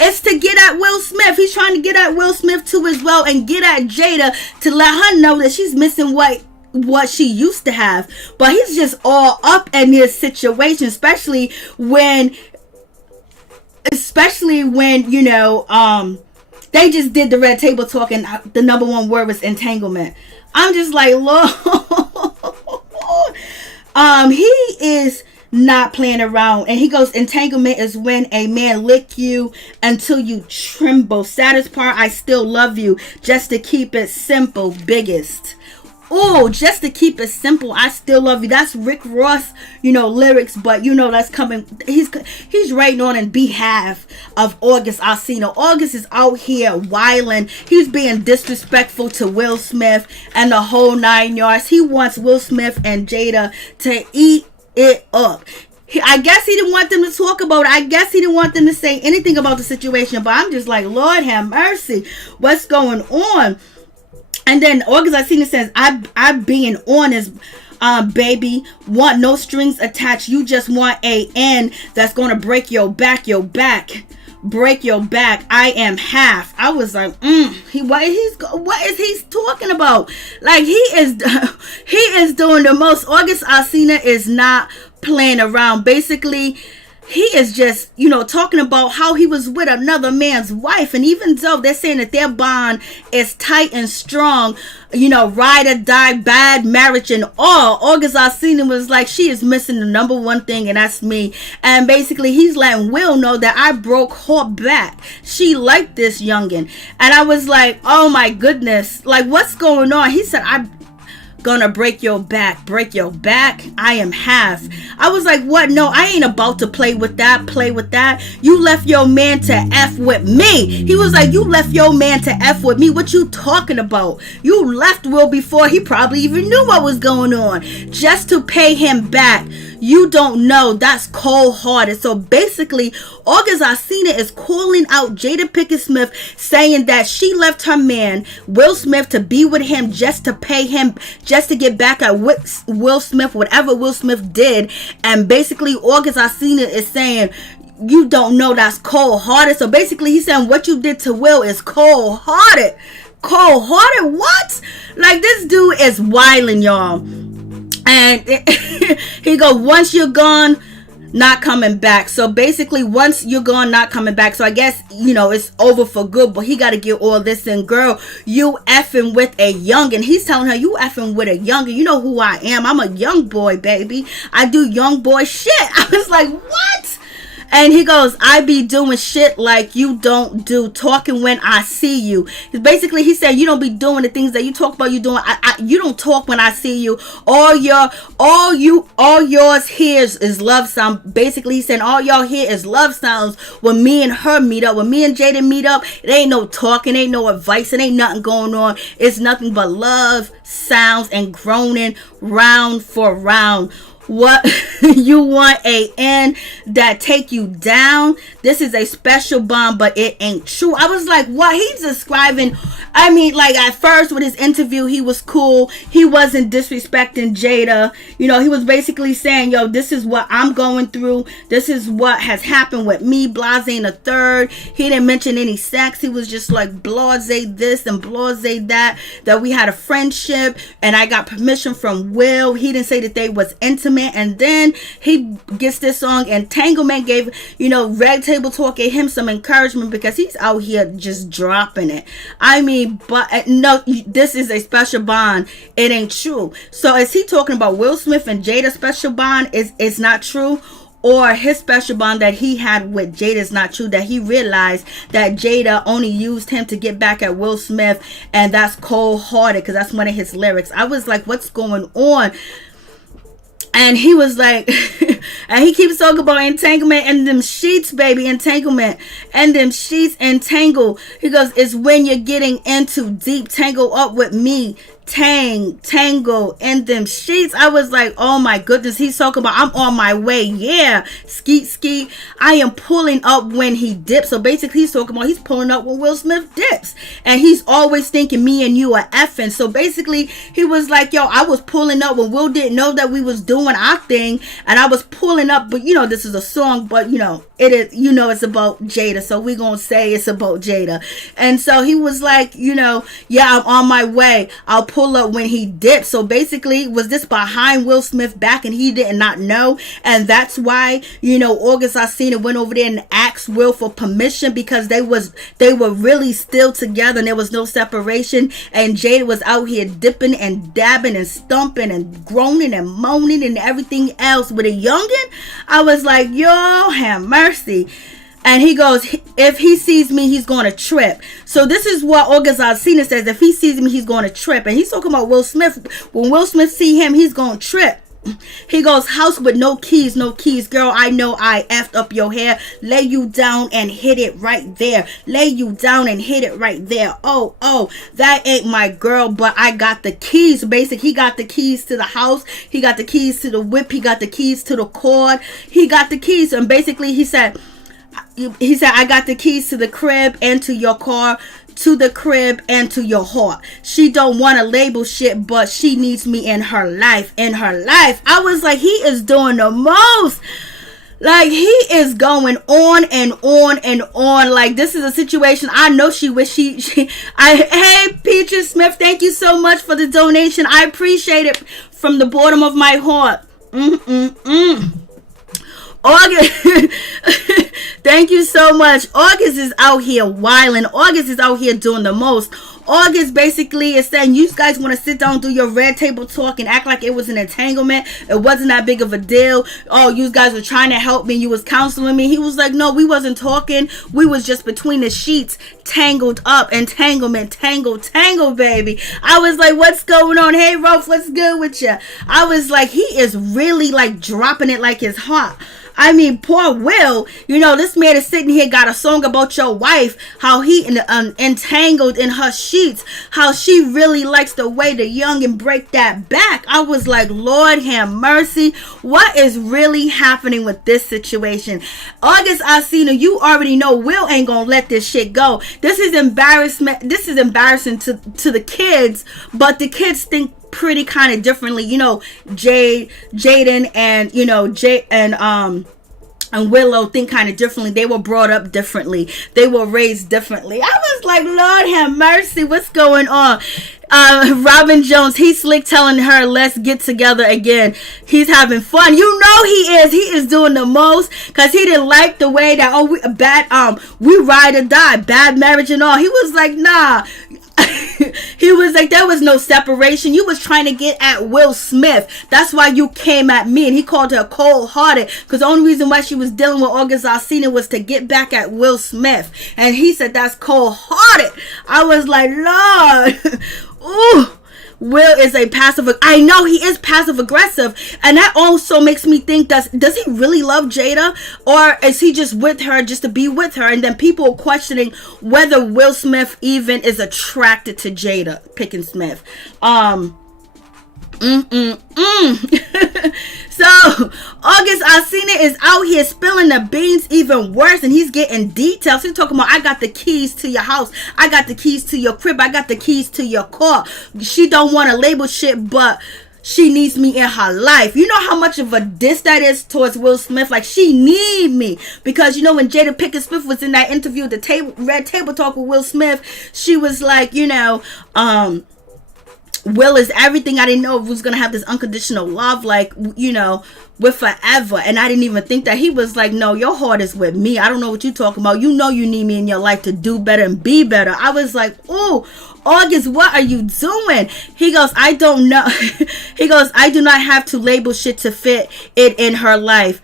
it's to get at Will Smith. He's trying to get at Will Smith too as well, and get at Jada to let her know that she's missing what she used to have. But he's just all up in this situation, especially when they just did the red table talk, and the number one word was entanglement. I'm just like, Lord. He is not playing around, and he goes, entanglement is when a man lick you until you tremble. Saddest part, I still love you. Just to keep it simple. Biggest. Oh, just to keep it simple, I still love you. That's Rick Ross, lyrics, but that's coming. He's writing on in behalf of August Alsina. August is out here wilding. He's being disrespectful to Will Smith and the whole 9 yards. He wants Will Smith and Jada to eat it up. I guess he didn't want them to talk about it. I guess he didn't want them to say anything about the situation. But I'm just like, Lord have mercy. What's going on? And then August Alsina says, I being honest, baby, want no strings attached. You just want a end that's going to break your back, break your back. I am half. I was like, what is he talking about? Like, he is doing the most. August Alsina is not playing around. Basically, he is just, talking about how he was with another man's wife. And even though they're saying that their bond is tight and strong, ride or die, bad marriage and all, August Alsina was like, she is missing the number one thing, and that's me. And basically, he's letting Will know that I broke her back. She liked this youngin'. And I was like, oh my goodness, like, what's going on? He said, I'm gonna break your back. I am half. I was like, what? No, I ain't about to play with that. You left your man to F with me. He was like, you left your man to F with me. What you talking about? You left Will before he probably even knew what was going on, just to pay him back. You don't know. That's cold-hearted. So basically, August Alsina is calling out Jada Pinkett Smith, saying that she left her man, Will Smith, to be with him just to pay him, just to get back at Will Smith, whatever Will Smith did. And basically, August Alsina is saying, you don't know, that's cold-hearted. So basically, he's saying what you did to Will is cold-hearted. Cold-hearted? What? Like, this dude is wilding, y'all. And he go, once you're gone, not coming back. So basically, once you're gone, not coming back. So I guess, it's over for good. But he got to get all this in. Girl, you effing with a youngin'. He's telling her, you effing with a youngin'. You know who I am. I'm a young boy, baby. I do young boy shit. I was like, what? And he goes, I be doing shit like you don't do, talking when I see you. Basically, he said, you don't be doing the things that you talk about you doing. You don't talk when I see you. All yours hears is love sound. Basically, he said, all y'all hear is love sounds when me and her meet up. When me and Jada meet up, it ain't no talking, ain't no advice, it ain't nothing going on. It's nothing but love sounds and groaning round for round. what you want a end that take you down. This is a special bond, but it ain't true. I was like, what? He's describing, I mean, like at first with his interview, he was cool. He wasn't disrespecting Jada. You know, he was basically saying, yo, this is what I'm going through. This is what has happened with me, blase and a third. He didn't mention any sex. He was just like blase this and blase that we had a friendship and I got permission from Will. He didn't say that they was intimate. And then he gets this song Entanglement, gave, you know, Red Table Talk gave him some encouragement because he's out here just dropping it. I mean, but no, this is a special bond. It ain't true. So is he talking about Will Smith and Jada's special bond is not true? Or his special bond that he had with Jada is not true, that he realized that Jada only used him to get back at Will Smith, and that's cold-hearted, because that's one of his lyrics. I was like, what's going on? And he was like, and he keeps talking about entanglement and them sheets, baby, entanglement and them sheets entangle. He goes, it's when you're getting into deep, tangle up with me. Tango in them sheets. I was like, oh my goodness, he's talking about I'm on my way. Yeah, skeet. I am pulling up when he dips. So basically he's talking about he's pulling up when Will Smith dips, and he's always thinking me and you are effing. So basically he was like, yo, I was pulling up when Will didn't know that we was doing our thing, and I was pulling up, but you know, this is a song, but you know, it is, you know, it's about Jada, so we gonna say it's about Jada. And so he was like, you know, yeah, I'm on my way, I'll pull up when he dipped. So basically, was this behind Will Smith back and he did not know? And that's why, you know, August Alsina went over there and asked Will for permission, because they were really still together and there was no separation, and Jada was out here dipping and dabbing and stumping and groaning and moaning and everything else with a youngin'. I was like, yo, have mercy. And he goes, if he sees me, he's going to trip. So this is what August Alsina says. If he sees me, he's going to trip. And he's talking about Will Smith. When Will Smith see him, he's going to trip. He goes, house with no keys. Girl, I know I effed up your hair. Lay you down and hit it right there. Lay you down and hit it right there. Oh, that ain't my girl, but I got the keys. Basically, he got the keys to the house. He got the keys to the whip. He got the keys to the cord. He got the keys. And basically, he said, I got the keys to the crib and to your car, to the crib and to your heart. She don't want to label shit, but she needs me in her life. I was like, he is doing the most. Like, he is going on and on and on. Like, this is a situation I know she wish hey, Peaches Smith, thank you so much for the donation. I appreciate it from the bottom of my heart. August, thank you so much. August is out here wilding. August is out here doing the most. August basically is saying, you guys want to sit down, do your red table talk and act like it was an entanglement. It wasn't that big of a deal. Oh, you guys were trying to help me. You was counseling me. He was like, no, we wasn't talking. We was just between the sheets, tangled up. Entanglement, tangle, baby. I was like, what's going on? Hey, Rolf, what's good with you? I was like, he is really like dropping it like it's hot. I mean, poor Will, you know, this man is sitting here, got a song about your wife, how he entangled in her sheets, how she really likes the way the youngin' break that back. I was like, Lord have mercy. What is really happening with this situation? August Alsina, you already know Will ain't gonna let this shit go. This is embarrassment. This is embarrassing to the kids, but the kids think pretty kind of differently. You know, Jaden and, you know, and Willow think kind of differently. They were brought up differently. They were raised differently. I was like, Lord have mercy, what's going on? Robin Jones, he's slick telling her, let's get together again. He's having fun. You know he is. He is doing the most, because he didn't like the way that, we ride or die, bad marriage and all. He was like, nah. He was like, there was no separation. You was trying to get at Will Smith. That's why you came at me. And he called her cold-hearted, because the only reason why she was dealing with August Alsina was to get back at Will Smith. And he said, that's cold-hearted. I was like, Lord. Ooh. Will is a I know he is passive aggressive, and that also makes me think, does he really love Jada, or is he just with her just to be with her? And then people are questioning whether Will Smith even is attracted to Jada Pinkett Smith. So August Alsina is out here spilling the beans even worse, and he's getting details. He's talking about, I got the keys to your house, I got the keys to your crib, I got the keys to your car. She don't want to label shit, but she needs me in her life. You know how much of a diss that is towards Will Smith? Like, she need me. Because, you know, when Jada Pinkett Smith was in that interview, the Red Table Talk with Will Smith, she was like, you know, Will is everything. I didn't know if we was going to have this unconditional love, like, you know, with forever. And I didn't even think that. He was like, no, your heart is with me. I don't know what you're talking about. You know you need me in your life to do better and be better. I was like, ooh, August, what are you doing? He goes, I don't know. He goes, I do not have to label shit to fit it in her lifestyle.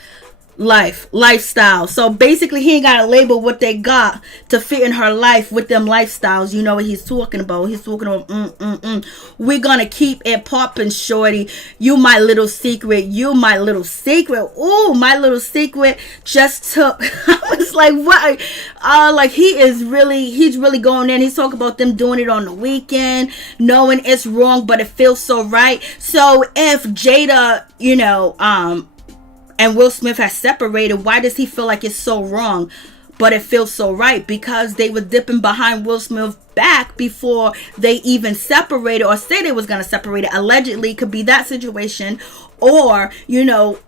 So basically, he ain't got to label what they got to fit in her life with them lifestyles. You know what he's talking about? He's talking about, we're gonna keep it popping, shorty. You my little secret. You my little secret. Ooh, my little secret just took. I was like, what? Like, he's really going in. He's talking about them doing it on the weekend, knowing it's wrong, but it feels so right. So if Jada, you know, and Will Smith has separated, why does he feel like it's so wrong, but it feels so right? Because they were dipping behind Will Smith's back before they even separated, or say they was going to separate it. Allegedly, could be that situation. Or, you know,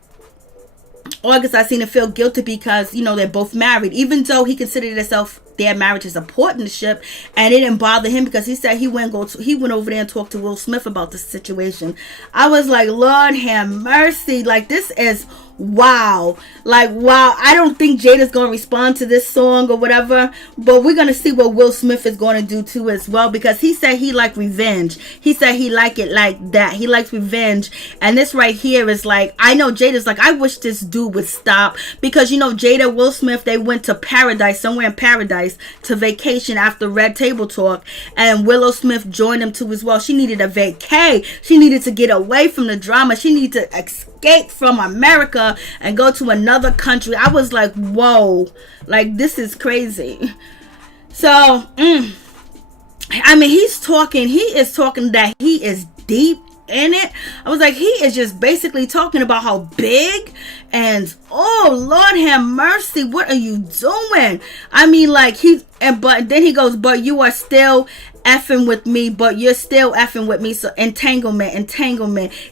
August Alsina feel guilty because, you know, they're both married. Even though he considered himself, their marriage is a partnership, and it didn't bother him because he said he went over there and talked to Will Smith about the situation. I was like, Lord have mercy. Like, this is wow. Like, wow. I don't think Jada's going to respond to this song or whatever, but we're going to see what Will Smith is going to do too as well, because he said he liked revenge. He said he liked it like that. He likes revenge. And this right here is like, I know Jada's like, I wish this dude would stop, because, you know, Jada, Will Smith, they went to paradise, somewhere in paradise, to vacation after Red Table Talk, and Willow Smith joined them too as well. She needed a vacay. She needed to get away from the drama. She needed to escape from America and go to another country. I was like, whoa, like, this is crazy. So I mean, he is talking that he is deep in it. I was like, he is just basically talking about how big, and oh Lord have mercy, what are you doing? I mean, like, but then he goes, but you are still effing with me, but you're still effing with me. So entanglement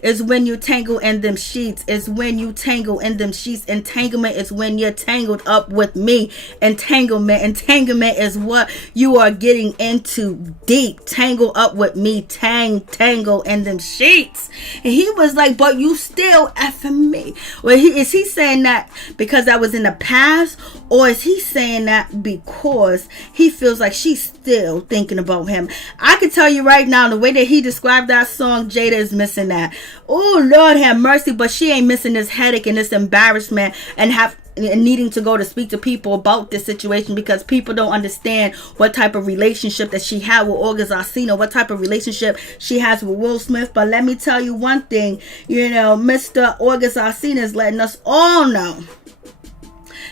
is when you tangle in them sheets. Entanglement is when you're tangled up with me. Entanglement is what you are getting into deep. Tangle up with me. Tangle in them sheets. And he was like, but you still effing me. Well, is he saying that because that was in the past, or is he saying that because he feels like she's still thinking about him? I can tell you right now, the way that he described that song, Jada is missing that. Oh Lord have mercy, but she ain't missing this headache and this embarrassment and needing to go to speak to people about this situation, because people don't understand what type of relationship that she had with August Alsina, what type of relationship she has with Will Smith. But let me tell you one thing, you know, Mr. August Alsina is letting us all know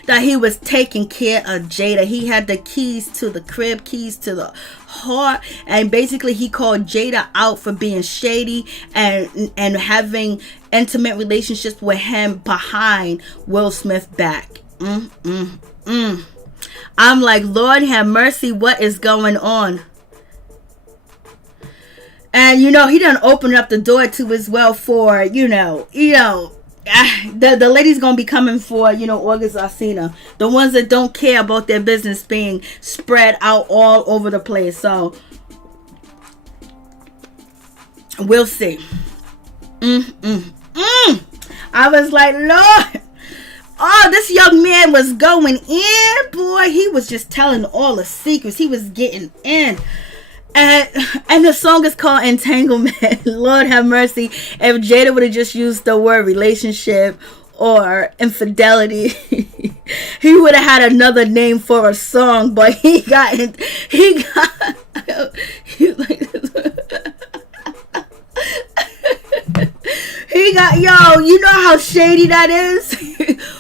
that he was taking care of Jada. He had the keys to the crib, keys to the heart, and basically he called Jada out for being shady and having intimate relationships with him behind Will Smith back. I'm like, Lord have mercy, what is going on? And you know, he done opened up the door to as well for, you know, the ladies gonna be coming for, you know, August Alsina, the ones that don't care about their business being spread out all over the place. So we'll see. I was like, Lord, oh, this young man was going in, boy. He was just telling all the secrets. He was getting in. And the song is called Entanglement. Lord have mercy. If Jada would have just used the word relationship or infidelity, he would have had another name for a song. But he got yo, you know how shady that is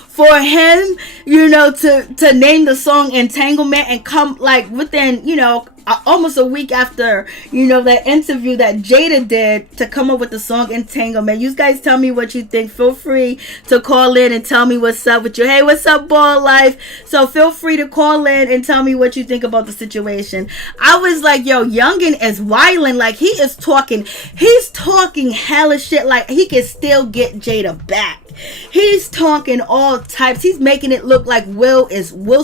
for him, you know, to name the song Entanglement and come like within, you know, almost a week after, that interview that Jada did to come up with the song Entanglement. You guys tell me what you think. Feel free to call in and tell me what's up with you. Hey, what's up, Ball Life? So feel free to call in and tell me what you think about the situation. I was like, yo, Youngin is wildin'. Like, he's talking hella shit. Like, he can still get Jada back. He's talking all types. He's making it look like Will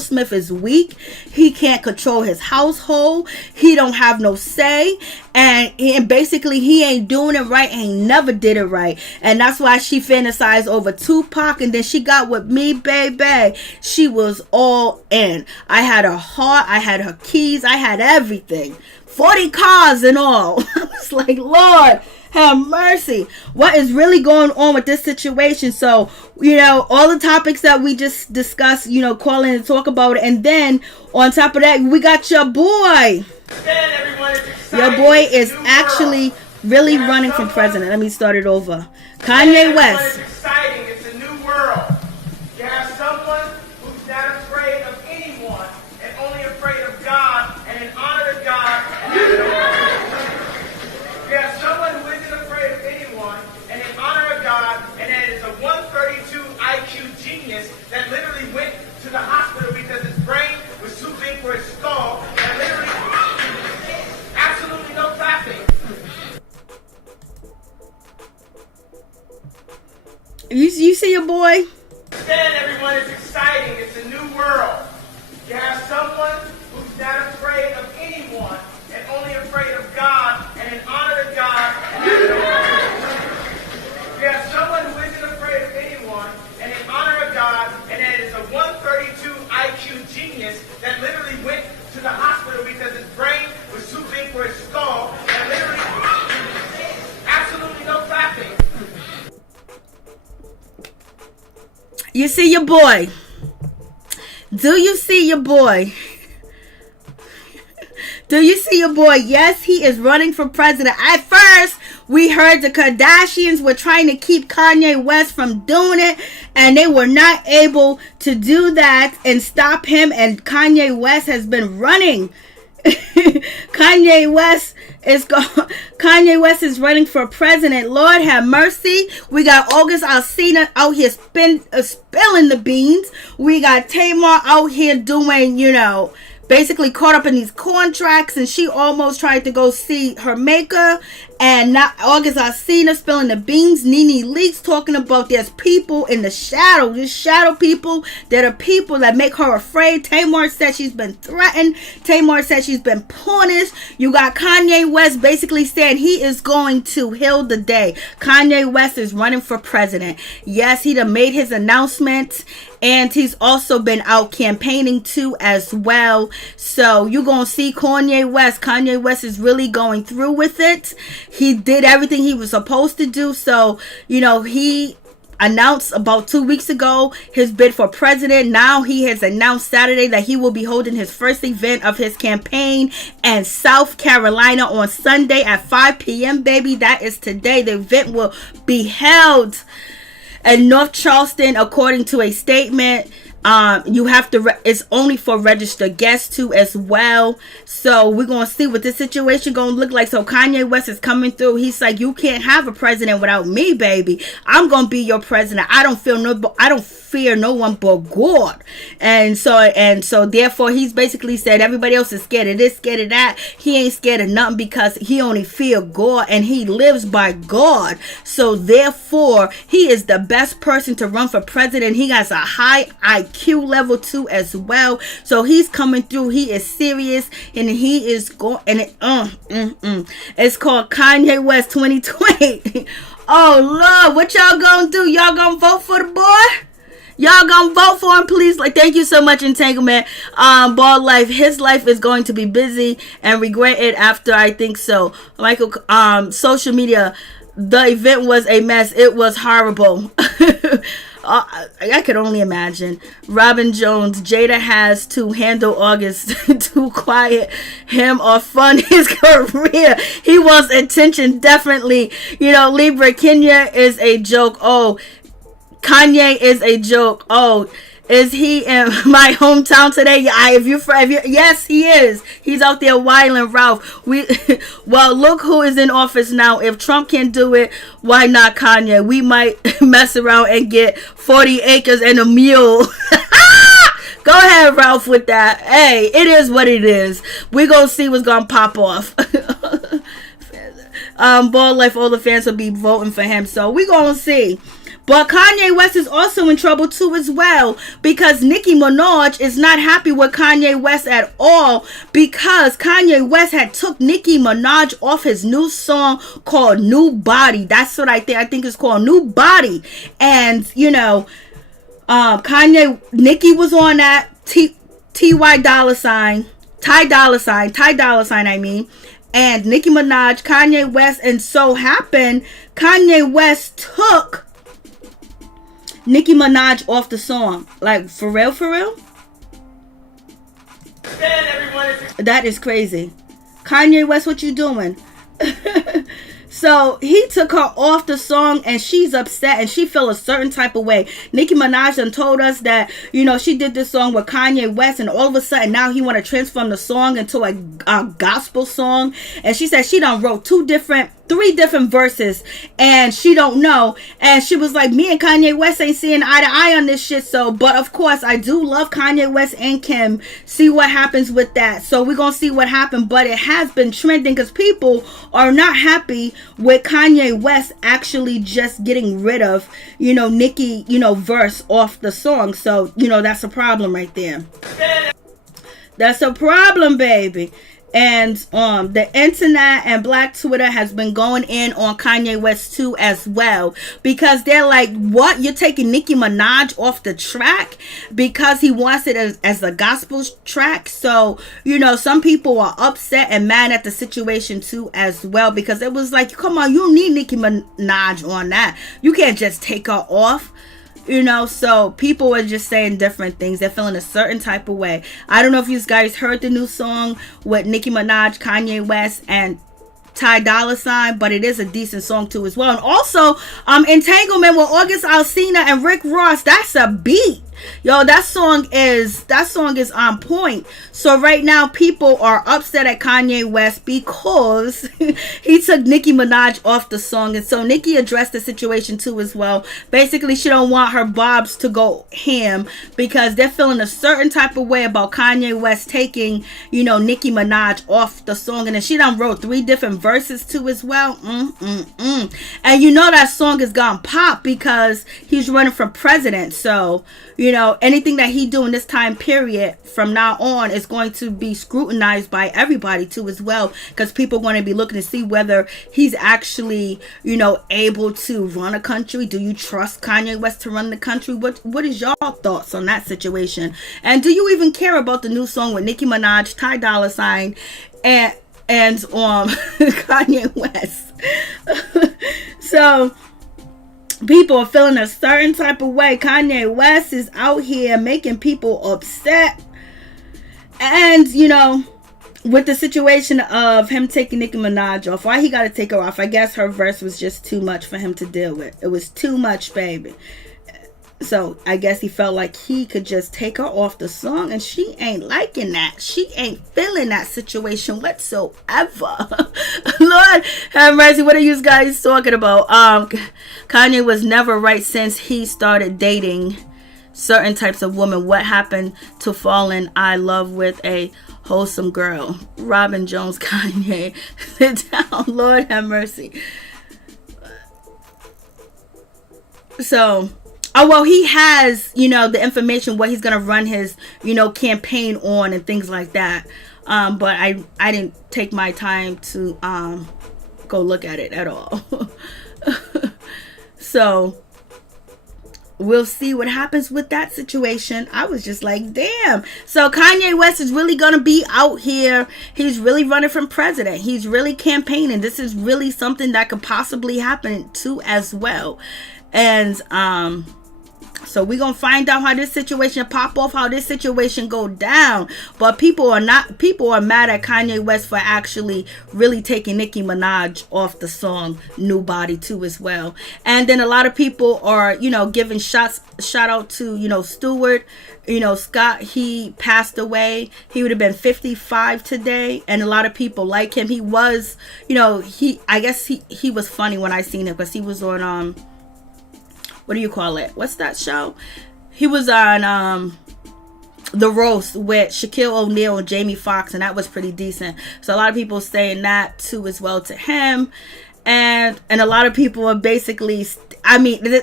Smith is weak. He can't control his household. He don't have no say. And basically he ain't doing it right. Ain't never did it right. And that's why she fantasized over Tupac. And then she got with me, baby. She was all in. I had her heart. I had her keys. I had everything. 40 cars and all. I was like, Lord, have mercy. What is really going on with this situation? So, all the topics that we just discussed, call in and talk about it. And then on top of that, we got your boy. Your boy is actually really running for president. Let me start it over. Kanye West. It's exciting. It's a new world. You have someone who's not afraid of anyone and only afraid of God and in honor of God. You have someone who isn't afraid of anyone and in honor of God, and that is a 132 IQ genius that literally went to the hospital because his brain was too big for his skull, and literally absolutely no clapping. You see your boy? Understand, everyone, it's exciting. It's a new world. You have someone who's not afraid of anyone and only afraid of God and in honor of God. You have someone who isn't afraid of anyone and in honor of God, and that is a 132 IQ genius that literally went to the hospital because his brain was too big for his skull, and literally absolutely no clapping. You see your boy? Do you see your boy? Do you see your boy? Yes, he is running for president. At first, we heard the Kardashians were trying to keep Kanye West from doing it, and they were not able to do that and stop him, and Kanye West has been running. Kanye West is running for president. Lord have mercy. We got August Alsina out here spilling the beans. We got Tamar out here doing, basically caught up in these contracts, and she almost tried to go see her maker. And now August Alsina spilling the beans. Nene Leakes talking about there's people in the shadow. There's shadow people that are people that make her afraid. Tamar said she's been threatened. Tamar said she's been punished. You got Kanye West basically saying he is going to heal the day. Kanye West is running for president. Yes, he done made his announcement. And he's also been out campaigning too as well. So you're going to see Kanye West. Kanye West is really going through with it. He did everything he was supposed to do. So, he announced about 2 weeks ago his bid for president. Now he has announced Saturday that he will be holding his first event of his campaign in South Carolina on Sunday at 5 p.m. baby. That is today. The event will be held in North Charleston, according to a statement. You have to it's only for registered guests too as well. So we're gonna see what this situation gonna look like. So Kanye West is coming through. He's like, you can't have a president without me, baby. I'm gonna be your president. I don't fear no one but God. And so therefore he's basically said everybody else is scared of this, scared of that. He ain't scared of nothing because he only fear God and he lives by God. So therefore he is the best person to run for president. He has a high IQ level too as well. So he's coming through. He is serious and he is going, and it's called Kanye West 2020. Oh Lord, what y'all gonna do? Y'all gonna vote for the boy? Y'all gonna vote for him, please? Like, thank you so much, Entanglement. Ball Life, his life is going to be busy and regret it after, I think so. Michael, social media, the event was a mess. It was horrible. I could only imagine. Robin Jones, Jada has to handle August too quiet him or fund his career. He wants attention, definitely. Libra, Kenya is a joke. Oh, Kanye is a joke. Oh, Is he in my hometown today? Yes, he is. He's out there wilding, Ralph. Well, look who is in office now. If Trump can't do it, why not Kanye? We might mess around and get 40 acres and a mule. Go ahead, Ralph, with that. Hey, it is what it is. We're going to see what's going to pop off. Ball Life, all the fans will be voting for him. So we're going to see. But Kanye West is also in trouble too as well, because Nicki Minaj is not happy with Kanye West at all, because Kanye West had took Nicki Minaj off his new song called New Body. That's what I think it's called, New Body. And, you know, Nicki was on that, Ty Dolla Sign, I mean, and Nicki Minaj, Kanye West, and so happened Kanye West took Nicki Minaj off the song. Like, for real? That is crazy. Kanye West, what you doing? So he took her off the song, and she's upset, and she feel a certain type of way. Nicki Minaj done told us that, you know, she did this song with Kanye West, and all of a sudden now he want to transform the song into a gospel song. And she said she done wrote 3 different verses, and she don't know. And she was like, me and Kanye West ain't seeing eye to eye on this shit. So, but of course, I do love Kanye West and Kim. See what happens with that. So we're gonna see what happened. But it has been trending because people are not happy with Kanye West actually just getting rid of, you know, Nicki, you know, verse off the song. So, you know, that's a problem right there. That's a problem, baby. And the internet and Black Twitter has been going in on Kanye West too as well, because they're like, what, you're taking Nicki Minaj off the track because he wants it as a gospel track? So, you know, some people are upset and mad at the situation too as well, because it was like, come on, you need Nicki Minaj on that. You can't just take her off. You know, so people are just saying different things. They're feeling a certain type of way. I don't know if you guys heard the new song with Nicki Minaj, Kanye West, and Ty Dolla Sign, but it is a decent song too as well. And also, Entanglement with August Alsina and Rick Ross. That's a beat. Yo, that song is on point. So right now people are upset at Kanye West because he took Nicki Minaj off the song. And so Nicki addressed the situation too as well. Basically, she don't want her bobs to go ham because they're feeling a certain type of way about Kanye West taking, you know, Nicki Minaj off the song. And then she done wrote 3 different verses too as well. And you know that song is gonna pop because he's running for president. So, you know, anything that he do in this time period from now on is going to be scrutinized by everybody too as well, because people are going to be looking to see whether he's actually, you know, able to run a country. Do you trust Kanye West to run the country? What is y'all thoughts on that situation? And do you even care about the new song with Nicki Minaj, Ty Dolla Sign, and Kanye West? So people are feeling a certain type of way. Kanye West is out here making people upset. And, you know, with the situation of him taking Nicki Minaj off, why he got to take her off? I guess her verse was just too much for him to deal with. It was too much, baby. So I guess he felt like he could just take her off the song, and she ain't liking that. She ain't feeling that situation whatsoever. Lord have mercy. What are you guys talking about? Kanye was never right since he started dating certain types of women. What happened to falling in love with a wholesome girl? Robin Jones, Kanye. Sit down. Lord have mercy. So, oh, well, he has, you know, the information what he's going to run his, you know, campaign on and things like that. But I didn't take my time to go look at it at all. So we'll see what happens with that situation. I was just like, damn. So Kanye West is really going to be out here. He's really running for president. He's really campaigning. This is really something that could possibly happen too as well. And So we're going to find out how this situation pop off, how this situation go down. But people are mad at Kanye West for actually really taking Nicki Minaj off the song New Body too as well. And then a lot of people are, giving shout out to, Stewart, Scott. He passed away. He would have been 55 today. And a lot of people like him. He was, I guess he was funny when I seen him because he was on, what do you call it? What's that show? He was on The Roast with Shaquille O'Neal and Jamie Foxx, and that was pretty decent. So a lot of people saying that too as well to him. And a lot of people are basically,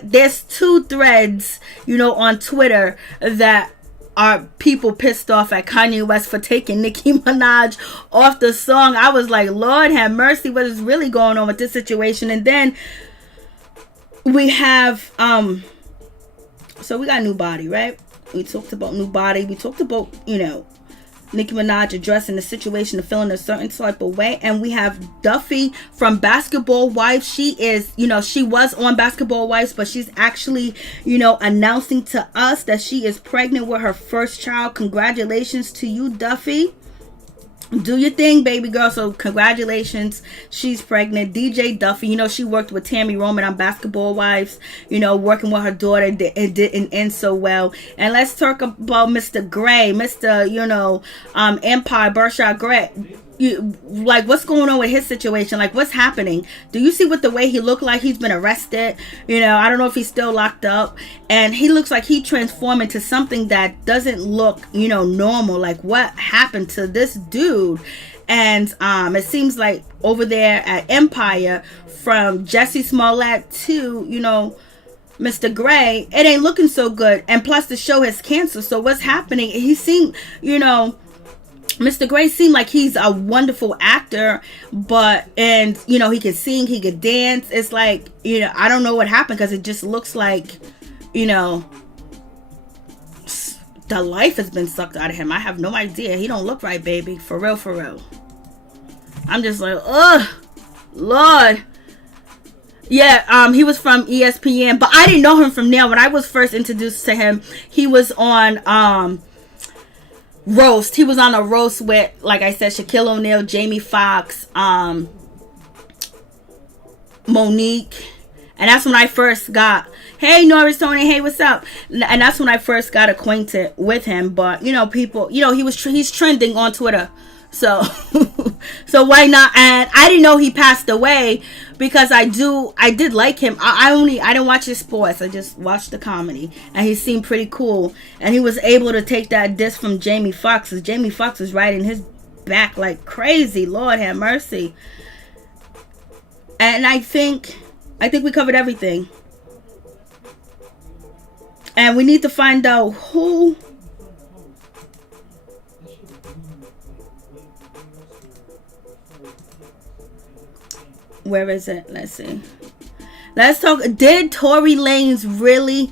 there's 2 threads, on Twitter that are people pissed off at Kanye West for taking Nicki Minaj off the song. I was like, Lord have mercy, what is really going on with this situation? And then we have so we got New Body, right? We talked about New Body. We talked about Nicki Minaj addressing the situation and feeling a certain type of way. And we have Duffy from Basketball Wives. She is, she was on Basketball Wives, but she's actually, announcing to us that she is pregnant with her first child. Congratulations to you, Duffy. Do your thing, baby girl. So congratulations, she's pregnant. DJ Duffy, she worked with Tammy Roman on Basketball Wives, working with her daughter. It didn't end so well. And let's talk about Mr. Gray, Mr. Empire Berkshire Gray. What's going on with his situation? What's happening? Do you see what the way he looked like? He's been arrested. I don't know if he's still locked up. And he looks like he transformed into something that doesn't look, normal. What happened to this dude? And it seems like over there at Empire, from Jesse Smollett to, Mr. Gray, it ain't looking so good. And plus the show has canceled. So what's happening? He seemed, Mr. Gray seemed like he's a wonderful actor, and he could sing, he could dance. It's like, I don't know what happened, because it just looks like, the life has been sucked out of him. I have no idea. He don't look right, baby. For real, for real. I'm just like, ugh, Lord. Yeah, he was from ESPN, but I didn't know him from there. When I was first introduced to him, he was on, Roast. He was on a roast with, like I said, Shaquille O'Neal, Jamie Foxx, Monique. And that's when I first got, hey, Norris, Tony, hey, what's up? And that's when I first got acquainted with him. But, people, he's trending on Twitter. So, so why not? And I didn't know he passed away, because I did like him. I didn't watch his sports. I just watched the comedy, and he seemed pretty cool. And he was able to take that diss from Jamie Foxx, because Jamie Foxx was riding his back like crazy. Lord have mercy. And I think we covered everything. And we need to find out who. Where is it? Let's see. Let's talk. Did Tory Lanez really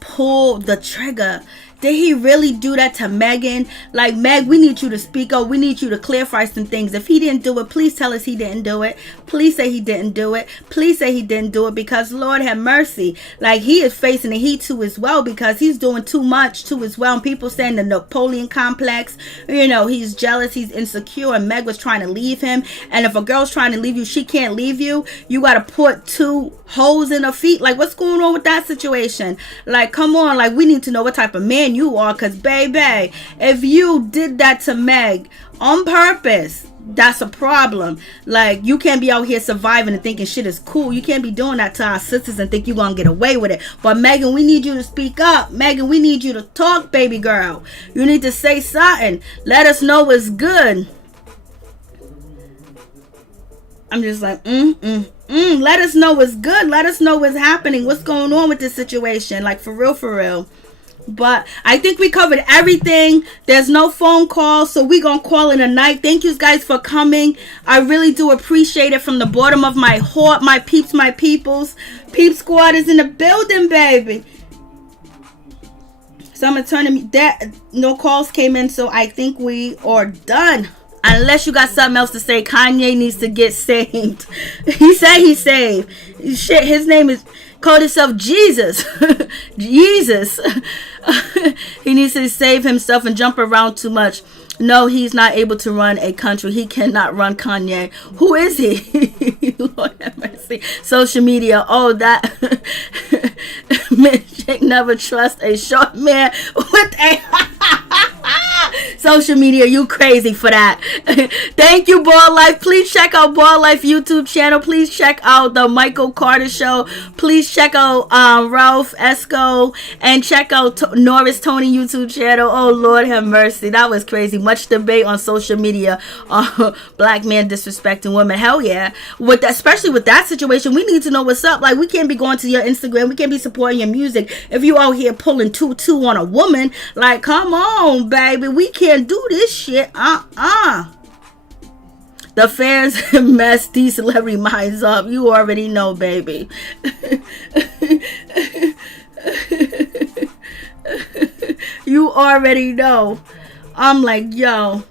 pull the trigger? Did he really do that to Megan? Like, Meg, we need you to speak up. We need you to clarify some things. If he didn't do it, please tell us he didn't do it. Please say he didn't do it. Please say he didn't do it, because Lord have mercy. Like, he is facing the heat too as well, because he's doing too much too as well. And people saying the Napoleon complex, he's jealous, he's insecure, and Meg was trying to leave him. And if a girl's trying to leave you, she can't leave you. You got to put 2 holes in her feet. Like, what's going on with that situation? Like, come on. Like, we need to know what type of man you are, because baby, if you did that to Meg on purpose, that's a problem. Like, you can't be out here surviving and thinking shit is cool. You can't be doing that to our sisters and think you're gonna get away with it. But Megan, we need you to speak up. Megan, we need you to talk, baby girl. You need to say something. Let us know what's good. I'm just like, let us know what's good. Let us know what's happening. What's going on with this situation? Like, for real, for real. But I think we covered everything. There's no phone call, so we're gonna call it a night. Thank you guys for coming. I really do appreciate it from the bottom of my heart. My peeps, my peoples. Peep Squad is in the building, baby. So I'm gonna turn them. That no calls came in, so I think we are done. Unless you got something else to say. Kanye needs to get saved. He said he's saved. Shit, his name is, called himself Jesus. Jesus. He needs to save himself and jump around too much. No, he's not able to run a country. He cannot run Kanye. Who is he? Lord have mercy. Social media. Oh, that. Milkshake never trust a short man with a... Social media, you crazy for that. Thank you, Ball Life. Please check out Ball Life YouTube channel. Please check out the Michael Carter Show. Please check out Ralph Esco, and check out Norris Tony YouTube channel. Oh, Lord have mercy. That was crazy. Much debate on social media. Black man disrespecting women. Hell yeah. With that, especially with that situation, we need to know what's up. Like, we can't be going to your Instagram. We can't be supporting your music if you out here pulling 2-2 on a woman. Like, come on, baby. We can't do this shit. The fans mess these celebrity minds up. You already know, baby. You already know. I'm like, yo.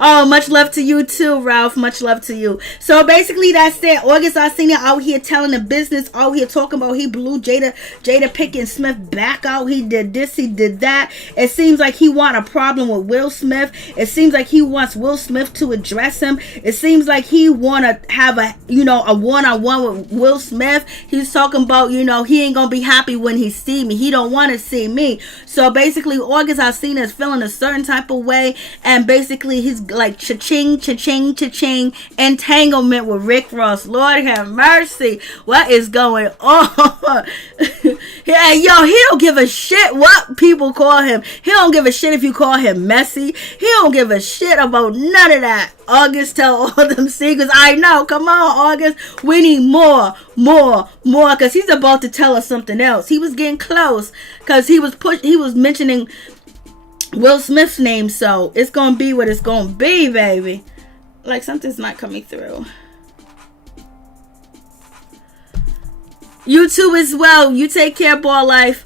Oh, much love to you too, Ralph. Much love to you. So basically that's it. August Alsina out here telling the business, out here talking about he blew Jada Pinkett Smith back out. He did this, he did that. It seems like he want a problem with Will Smith. It seems like he wants Will Smith to address him. It seems like he want to have a one-on-one with Will Smith. He's talking about, he ain't gonna be happy when he see me. He don't want to see me. So basically August Alsina is feeling a certain type of way, and basically he's like cha-ching, cha-ching, cha-ching, entanglement with Rick Ross. Lord have mercy. What is going on? Yeah, yo, he don't give a shit what people call him. He don't give a shit if you call him messy. He don't give a shit about none of that. August tell all them secrets. I know. Come on, August. We need more. Because he's about to tell us something else. He was getting close because he was mentioning Will Smith's name, so it's gonna be what it's gonna be, baby. Like, something's not coming through. You too as well. You take care, Ball Life.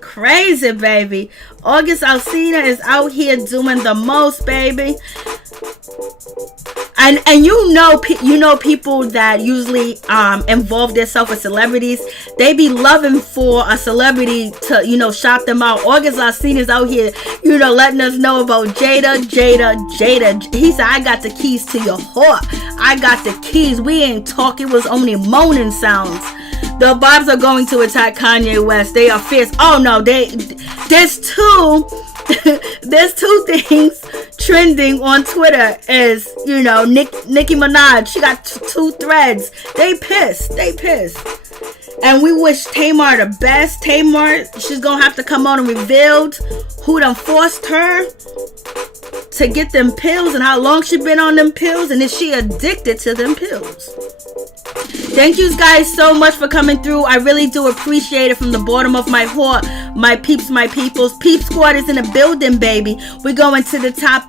Crazy, baby. August Alsina is out here doing the most, baby. And you know people that usually involve themselves with celebrities, they be loving for a celebrity to shout them out. August Alsina is out here letting us know about Jada. He said, I got the keys to your heart. I got the keys. We ain't talking. It was only moaning sounds. The Bobs are going to attack Kanye West. They are fierce. Oh no, there's two things trending on Twitter. Is Nicki Minaj, she got two threads. They pissed. And we wish Tamar the best. Tamar, she's gonna have to come on and reveal who done forced her to get them pills and how long she been on them pills, and is she addicted to them pills. Thank you guys so much for coming through. I really do appreciate it from the bottom of my heart. My peeps, my peoples. Peep Squad is in the building, baby. We're going to the top,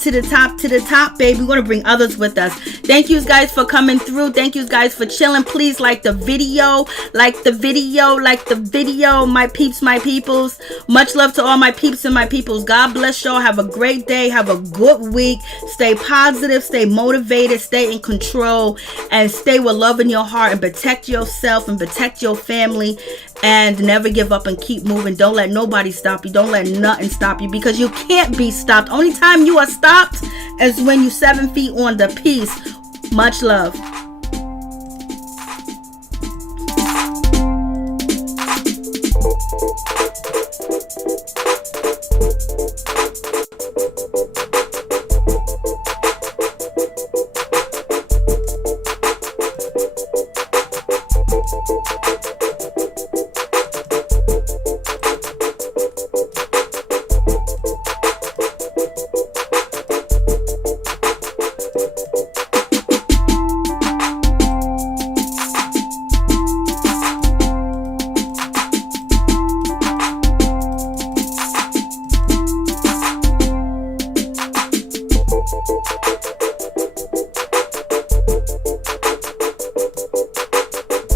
baby. We're going to bring others with us. Thank you guys for coming through. Thank you guys for chilling. Please like the video. My peeps, my peoples. Much love to all my peeps and my peoples. God bless y'all. Have a great day. Have a good week. Stay positive. Stay motivated. Stay in control. And stay with love in your heart. And protect yourself and protect your family. And never give up and keep moving. Don't let nobody stop you. Don't let nothing stop you, because you can't be stopped. Only time you are stopped is when you're 7 feet on the piece. Much love.